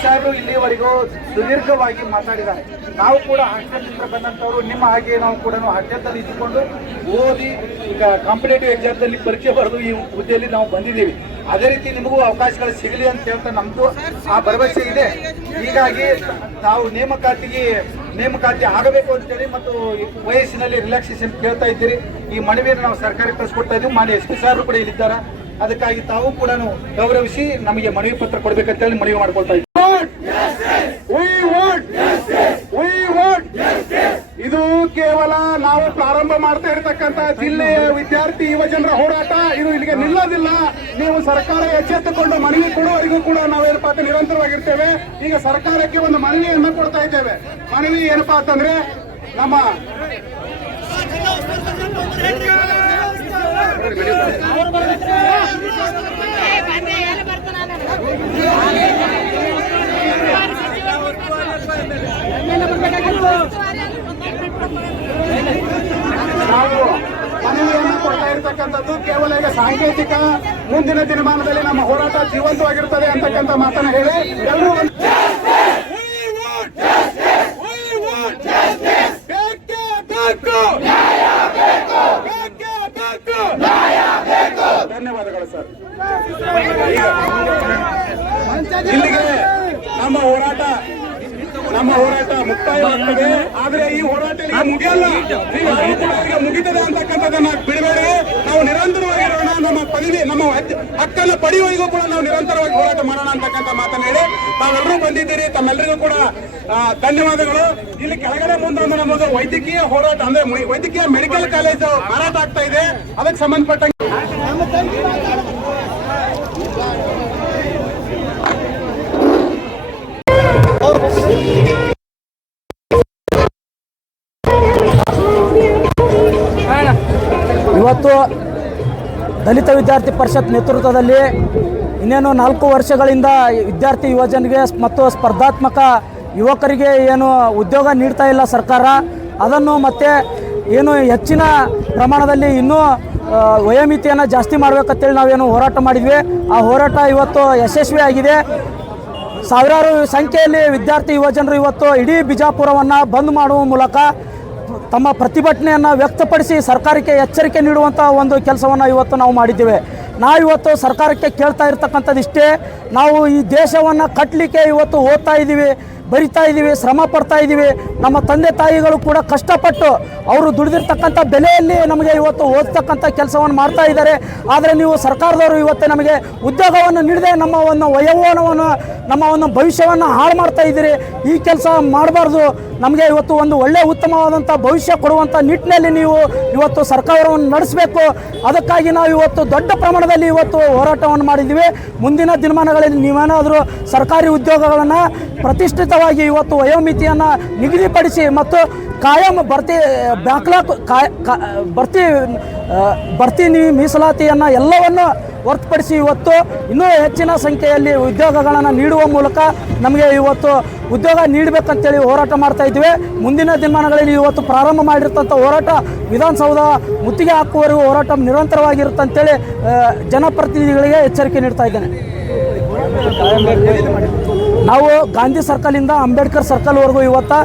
ಸಾಹೇಬರು ಇಲ್ಲಿವರೆಗೂ ಸುದೀರ್ಘವಾಗಿ ಮಾತಾಡಿದ್ದಾರೆ. ನಾವು ಕೂಡ ಹಾಸ್ಟೆಲ್ನಿಂದ ಬಂದಂಥವ್ರು ನಿಮ್ಮ ಹಾಗೆ ನಾವು ಕೂಡ ಹಾಸ್ಟೆಲ್ದಲ್ಲಿ ಇದ್ದುಕೊಂಡು ಓದಿ ಈಗ ಕಾಂಪಿಟೇಟಿವ್ ಎಕ್ಸಾಮ್ದಲ್ಲಿ ಪರೀಕ್ಷೆ ಬರೆದು ಈ ಹುದ್ದೆಯಲ್ಲಿ ನಾವು ಬಂದಿದ್ದೀವಿ. ಅದೇ ರೀತಿ ನಿಮಗೂ ಅವಕಾಶಗಳು ಸಿಗಲಿ ಅಂತ ಹೇಳ್ತಾ ನಮ್ಮದು ಆ ಭರವಸೆ ಇದೆ. ಹೀಗಾಗಿ ತಾವು ನೇಮಕಾತಿ ಆಗಬೇಕು ಅಂತೇಳಿ ಮತ್ತು ವಯಸ್ಸಿನಲ್ಲಿ ರಿಲ್ಯಾಕ್ಸೇಷನ್ ಕೇಳ್ತಾ ಇದ್ದೀರಿ. ಈ ಮನವಿಯನ್ನು ನಾವು ಸರ್ಕಾರಕ್ಕೆ ಕಳಿಸ್ಕೊಡ್ತಾ ಇದ್ದೀವಿ. ಮಾನ್ಯ SP ಸಾಹೇಬರು ಕೂಡ ಇಲ್ಲಿದ್ದಾರೆ. ಅದಕ್ಕಾಗಿ ತಾವು ಕೂಡ ಗೌರವಿಸಿ ನಮಗೆ ಮನವಿ ಪತ್ರ ಕೊಡಬೇಕಂತೇಳಿ ಮನವಿ ಮಾಡ್ಕೊಳ್ತಾ ಇದ್ದೀವಿ. ಇದು ಕೇವಲ ನಾವು ಪ್ರಾರಂಭ ಮಾಡ್ತಾ ಇರತಕ್ಕಂತ ಜಿಲ್ಲೆಯ ವಿದ್ಯಾರ್ಥಿ ಯುವಜನರ ಹೋರಾಟ. ಇದು ಇಲ್ಲಿಗೆ ನಿಲ್ಲೋದಿಲ್ಲ. ನೀವು ಸರ್ಕಾರ ಎಚ್ಚೆತ್ತುಕೊಂಡು ಮನವಿ ಕೊಡುವವರೆಗೂ ಕೂಡ ನಾವೇನಪ್ಪಾ ಅಂತ ನಿರಂತರವಾಗಿರ್ತೇವೆ. ಈಗ ಸರ್ಕಾರಕ್ಕೆ ಒಂದು ಮನವಿಯನ್ನು ಕೊಡ್ತಾ ಇದ್ದೇವೆ. ಮನವಿ ಏನಪ್ಪಾ ಅಂತಂದ್ರೆ, ನಮ್ಮ ನಾವು ಮನವಿಯನ್ನು ಕೊಡ್ತಾ ಇರ್ತಕ್ಕಂಥದ್ದು ಕೇವಲ ಈಗ ಸಾಂಕೇತಿಕ, ಮುಂದಿನ ದಿನಮಾನದಲ್ಲಿ ನಮ್ಮ ಹೋರಾಟ ಜೀವಂತವಾಗಿರ್ತದೆ ಅಂತಕ್ಕಂಥ ಮಾತನ್ನ ಹೇಳಿ ಎಲ್ಲರೂ ಧನ್ಯವಾದಗಳು ಸರ್. ಇಲ್ಲಿಗೆ ನಮ್ಮ ಹೋರಾಟ ಮುಕ್ತಾಯವಾಗ್ತದೆ. ಆದ್ರೆ ಈ ಹೋರಾಟ ಮುಗಿಯಲ್ಲ, ಈಗ ಮುಗಿತದೆ ಅಂತಕ್ಕಂಥದ್ದನ್ನ ಬಿಡಬೇಡಿ. ನಾವು ನಿರಂತರವಾಗಿರೋಣ. ನಮ್ಮ ಪದವಿ, ನಮ್ಮ ಹಕ್ಕನ್ನು ಪಡೆಯುವವರೆಗೂ ಕೂಡ ನಾವು ನಿರಂತರವಾಗಿ ಹೋರಾಟ ಮಾಡೋಣ ಅಂತಕ್ಕಂಥ ಮಾತನ್ನ ಹೇಳಿ ತಾವೆಲ್ಲರೂ ಬಂದಿದ್ದೀರಿ. ತಮ್ಮೆಲ್ಲರಿಗೂ ಕೂಡ ಧನ್ಯವಾದಗಳು. ಇಲ್ಲಿ ಕೆಳಗಡೆ ಮುಂದೆ ನಮಗೆ ವೈದ್ಯಕೀಯ ಹೋರಾಟ ಅಂದ್ರೆ ವೈದ್ಯಕೀಯ ಮೆಡಿಕಲ್ ಕಾಲೇಜು ಮಾರಾಟ ಆಗ್ತಾ ಇದೆ. ಅದಕ್ಕೆ ಸಂಬಂಧಪಟ್ಟ ಇವತ್ತು ದಲಿತ ವಿದ್ಯಾರ್ಥಿ ಪರಿಷತ್ ನೇತೃತ್ವದಲ್ಲಿ ಇನ್ನೇನು 4 ವರ್ಷಗಳಿಂದ ವಿದ್ಯಾರ್ಥಿ ಯುವಜನರಿಗೆ ಮತ್ತು ಸ್ಪರ್ಧಾತ್ಮಕ ಯುವಕರಿಗೆ ಏನು ಉದ್ಯೋಗ ನೀಡ್ತಾ ಇಲ್ಲ ಸರ್ಕಾರ, ಅದನ್ನು ಮತ್ತೆ ಏನು ಹೆಚ್ಚಿನ ಪ್ರಮಾಣದಲ್ಲಿ ಇನ್ನೂ ವಯೋಮಿತಿಯನ್ನು ಜಾಸ್ತಿ ಮಾಡಬೇಕಂತೇಳಿ ನಾವೇನು ಹೋರಾಟ ಮಾಡಿದ್ವಿ. ಆ ಹೋರಾಟ ಇವತ್ತು ಯಶಸ್ವಿಯಾಗಿದೆ. ಸಾವಿರಾರು ಸಂಖ್ಯೆಯಲ್ಲಿ ವಿದ್ಯಾರ್ಥಿ ಯುವಜನರು ಇವತ್ತು ಇಡೀ ಬಿಜಾಪುರವನ್ನು ಬಂದ್ ಮಾಡುವ ಮೂಲಕ ತಮ್ಮ ಪ್ರತಿಭಟನೆಯನ್ನು ವ್ಯಕ್ತಪಡಿಸಿ ಸರ್ಕಾರಕ್ಕೆ ಎಚ್ಚರಿಕೆ ನೀಡುವಂಥ ಒಂದು ಕೆಲಸವನ್ನು ಇವತ್ತು ನಾವು ಮಾಡಿದ್ದೇವೆ. ನಾವಿವತ್ತು ಸರ್ಕಾರಕ್ಕೆ ಕೇಳ್ತಾ ಇರ್ತಕ್ಕಂಥದ್ದು ಇಷ್ಟೇ, ನಾವು ಈ ದೇಶವನ್ನು ಕಟ್ಟಲಿಕ್ಕೆ ಇವತ್ತು ಓದ್ತಾ ಇದ್ದೀವಿ, ಬರಿತಾ ಇದ್ದೀವಿ, ಶ್ರಮ ಪಡ್ತಾ ಇದ್ದೀವಿ. ನಮ್ಮ ತಂದೆ ತಾಯಿಗಳು ಕೂಡ ಕಷ್ಟಪಟ್ಟು ಅವರು ದುಡಿದಿರ್ತಕ್ಕಂಥ ಬೆಲೆಯಲ್ಲಿ ನಮಗೆ ಇವತ್ತು ಓದ್ತಕ್ಕಂಥ ಕೆಲಸವನ್ನು ಮಾಡ್ತಾ ಇದ್ದಾರೆ. ಆದರೆ ನೀವು ಸರ್ಕಾರದವರು ಇವತ್ತು ನಮಗೆ ಉದ್ಯೋಗವನ್ನು ನೀಡದೆ ನಮ್ಮ ಒಂದು ವಯೋವನವನ್ನು, ನಮ್ಮ ಒಂದು ಭವಿಷ್ಯವನ್ನು ಹಾಳು ಮಾಡ್ತಾ ಇದ್ದೀರಿ. ಈ ಕೆಲಸ ಮಾಡಬಾರ್ದು. ನಮಗೆ ಇವತ್ತು ಒಂದು ಒಳ್ಳೆಯ ಉತ್ತಮವಾದಂಥ ಭವಿಷ್ಯ ಕೊಡುವಂಥ ನಿಟ್ಟಿನಲ್ಲಿ ನೀವು ಇವತ್ತು ಸರ್ಕಾರವನ್ನು ನಡೆಸಬೇಕು. ಅದಕ್ಕಾಗಿ ನಾವು ಇವತ್ತು ದೊಡ್ಡ ಪ್ರಮಾಣದಲ್ಲಿ ಇವತ್ತು ಹೋರಾಟವನ್ನು ಮಾಡಿದ್ದೀವಿ. ಮುಂದಿನ ದಿನಮಾನಗಳಲ್ಲಿ ನೀವೇನಾದರೂ ಸರ್ಕಾರಿ ಉದ್ಯೋಗಗಳನ್ನು ಪ್ರತಿಷ್ಠಿತವಾಗಿ ಇವತ್ತು ವಯೋಮಿತಿಯನ್ನು ನಿಗದಿಪಡಿಸಿ ಮತ್ತು ಕಾಯಂ ಭರ್ತಿ ಬ್ಯಾಕ್ಲಾಗ್ ಭರ್ತಿ ಮೀಸಲಾತಿಯನ್ನು ಎಲ್ಲವನ್ನು ಹೊರತುಪಡಿಸಿ ಇವತ್ತು ಇನ್ನೂ ಹೆಚ್ಚಿನ ಸಂಖ್ಯೆಯಲ್ಲಿ ಉದ್ಯೋಗಗಳನ್ನು ನೀಡುವ ಮೂಲಕ ನಮಗೆ ಇವತ್ತು ಉದ್ಯೋಗ ನೀಡಬೇಕಂತೇಳಿ ಹೋರಾಟ ಮಾಡ್ತಾ ಇದ್ದೀವಿ. ಮುಂದಿನ ದಿನಮಾನಗಳಲ್ಲಿ ಇವತ್ತು ಪ್ರಾರಂಭ ಮಾಡಿರ್ತಂಥ ಹೋರಾಟ ವಿಧಾನಸೌಧ ಮುತ್ತಿಗೆ ಹಾಕುವವರೆಗೂ ಹೋರಾಟ ನಿರಂತರವಾಗಿರುತ್ತಂತೇಳಿ ಜನಪ್ರತಿನಿಧಿಗಳಿಗೆ ಎಚ್ಚರಿಕೆ ನೀಡ್ತಾ ಇದ್ದೇನೆ. ನಾವು ಗಾಂಧಿ ಸರ್ಕಲಿಂದ ಅಂಬೇಡ್ಕರ್ ಸರ್ಕಲ್ವರೆಗೂ ಇವತ್ತು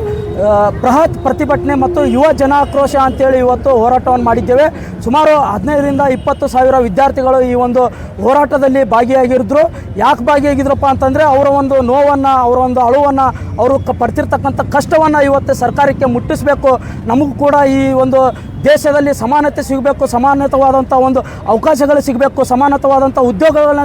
ಬೃಹತ್ ಪ್ರತಿಭಟನೆ ಮತ್ತು ಯುವ ಜನಾಕ್ರೋಶ ಅಂತೇಳಿ ಇವತ್ತು ಹೋರಾಟವನ್ನು ಮಾಡಿದ್ದೇವೆ. ಸುಮಾರು 15ರಿಂದ 20 ಸಾವಿರ ವಿದ್ಯಾರ್ಥಿಗಳು ಈ ಒಂದು ಹೋರಾಟದಲ್ಲಿ ಭಾಗಿಯಾಗಿದ್ರು. ಯಾಕೆ ಭಾಗಿಯಾಗಿದ್ರಪ್ಪ ಅಂತಂದರೆ ಅವರ ಒಂದು ನೋವನ್ನು, ಅವರ ಒಂದು ಅಳುವನ್ನು, ಅವರು ಪಡ್ತಿರ್ತಕ್ಕಂಥ ಕಷ್ಟವನ್ನು ಇವತ್ತು ಸರ್ಕಾರಕ್ಕೆ ಮುಟ್ಟಿಸಬೇಕು. ನಮಗೂ ಕೂಡ ಈ ಒಂದು ದೇಶದಲ್ಲಿ ಸಮಾನತೆ ಸಿಗಬೇಕು, ಸಮಾನತವಾದಂಥ ಒಂದು ಅವಕಾಶಗಳು ಸಿಗಬೇಕು, ಸಮಾನತವಾದಂಥ ಉದ್ಯೋಗಗಳನ್ನ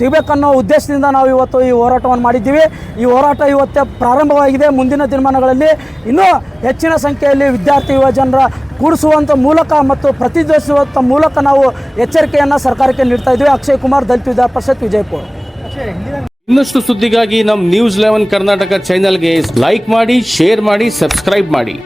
ಸಿಗಬೇಕನ್ನೋ ಉದ್ದೇಶದಿಂದ ನಾವು ಇವತ್ತು ಈ ಹೋರಾಟವನ್ನು ಮಾಡಿದ್ದೀವಿ. ಈ ಹೋರಾಟ ಇವತ್ತೇ ಪ್ರಾರಂಭವಾಗಿದೆ. ಮುಂದಿನ ದಿನಮಾನಗಳಲ್ಲಿ ಇನ್ನೂ ಹೆಚ್ಚಿನ ಸಂಖ್ಯೆಯಲ್ಲಿ ವಿದ್ಯಾರ್ಥಿ ಯುವಜನರ ಕೂಡಿಸುವಂಥ ಮೂಲಕ ಮತ್ತು ಪ್ರತಿಧ್ವನಿಸುವಂಥ ಮೂಲಕ ನಾವು ಎಚ್ಚರಿಕೆಯನ್ನು ಸರ್ಕಾರಕ್ಕೆ ನೀಡ್ತಾ ಇದ್ದೀವಿ. ಅಕ್ಷಯ್ ಕುಮಾರ್, ದಲಿತ ವಿದ್ಯಾರ್ಥಿ ಪರಿಷತ್, ವಿಜಯಪುರ. ಇನ್ನಷ್ಟು ಸುದ್ದಿಗಾಗಿ ನಮ್ಮ ನ್ಯೂಸ್ 11 ಕರ್ನಾಟಕ ಚಾನೆಲ್ಗೆ ಲೈಕ್ ಮಾಡಿ, ಶೇರ್ ಮಾಡಿ, ಸಬ್ಸ್ಕ್ರೈಬ್ ಮಾಡಿ.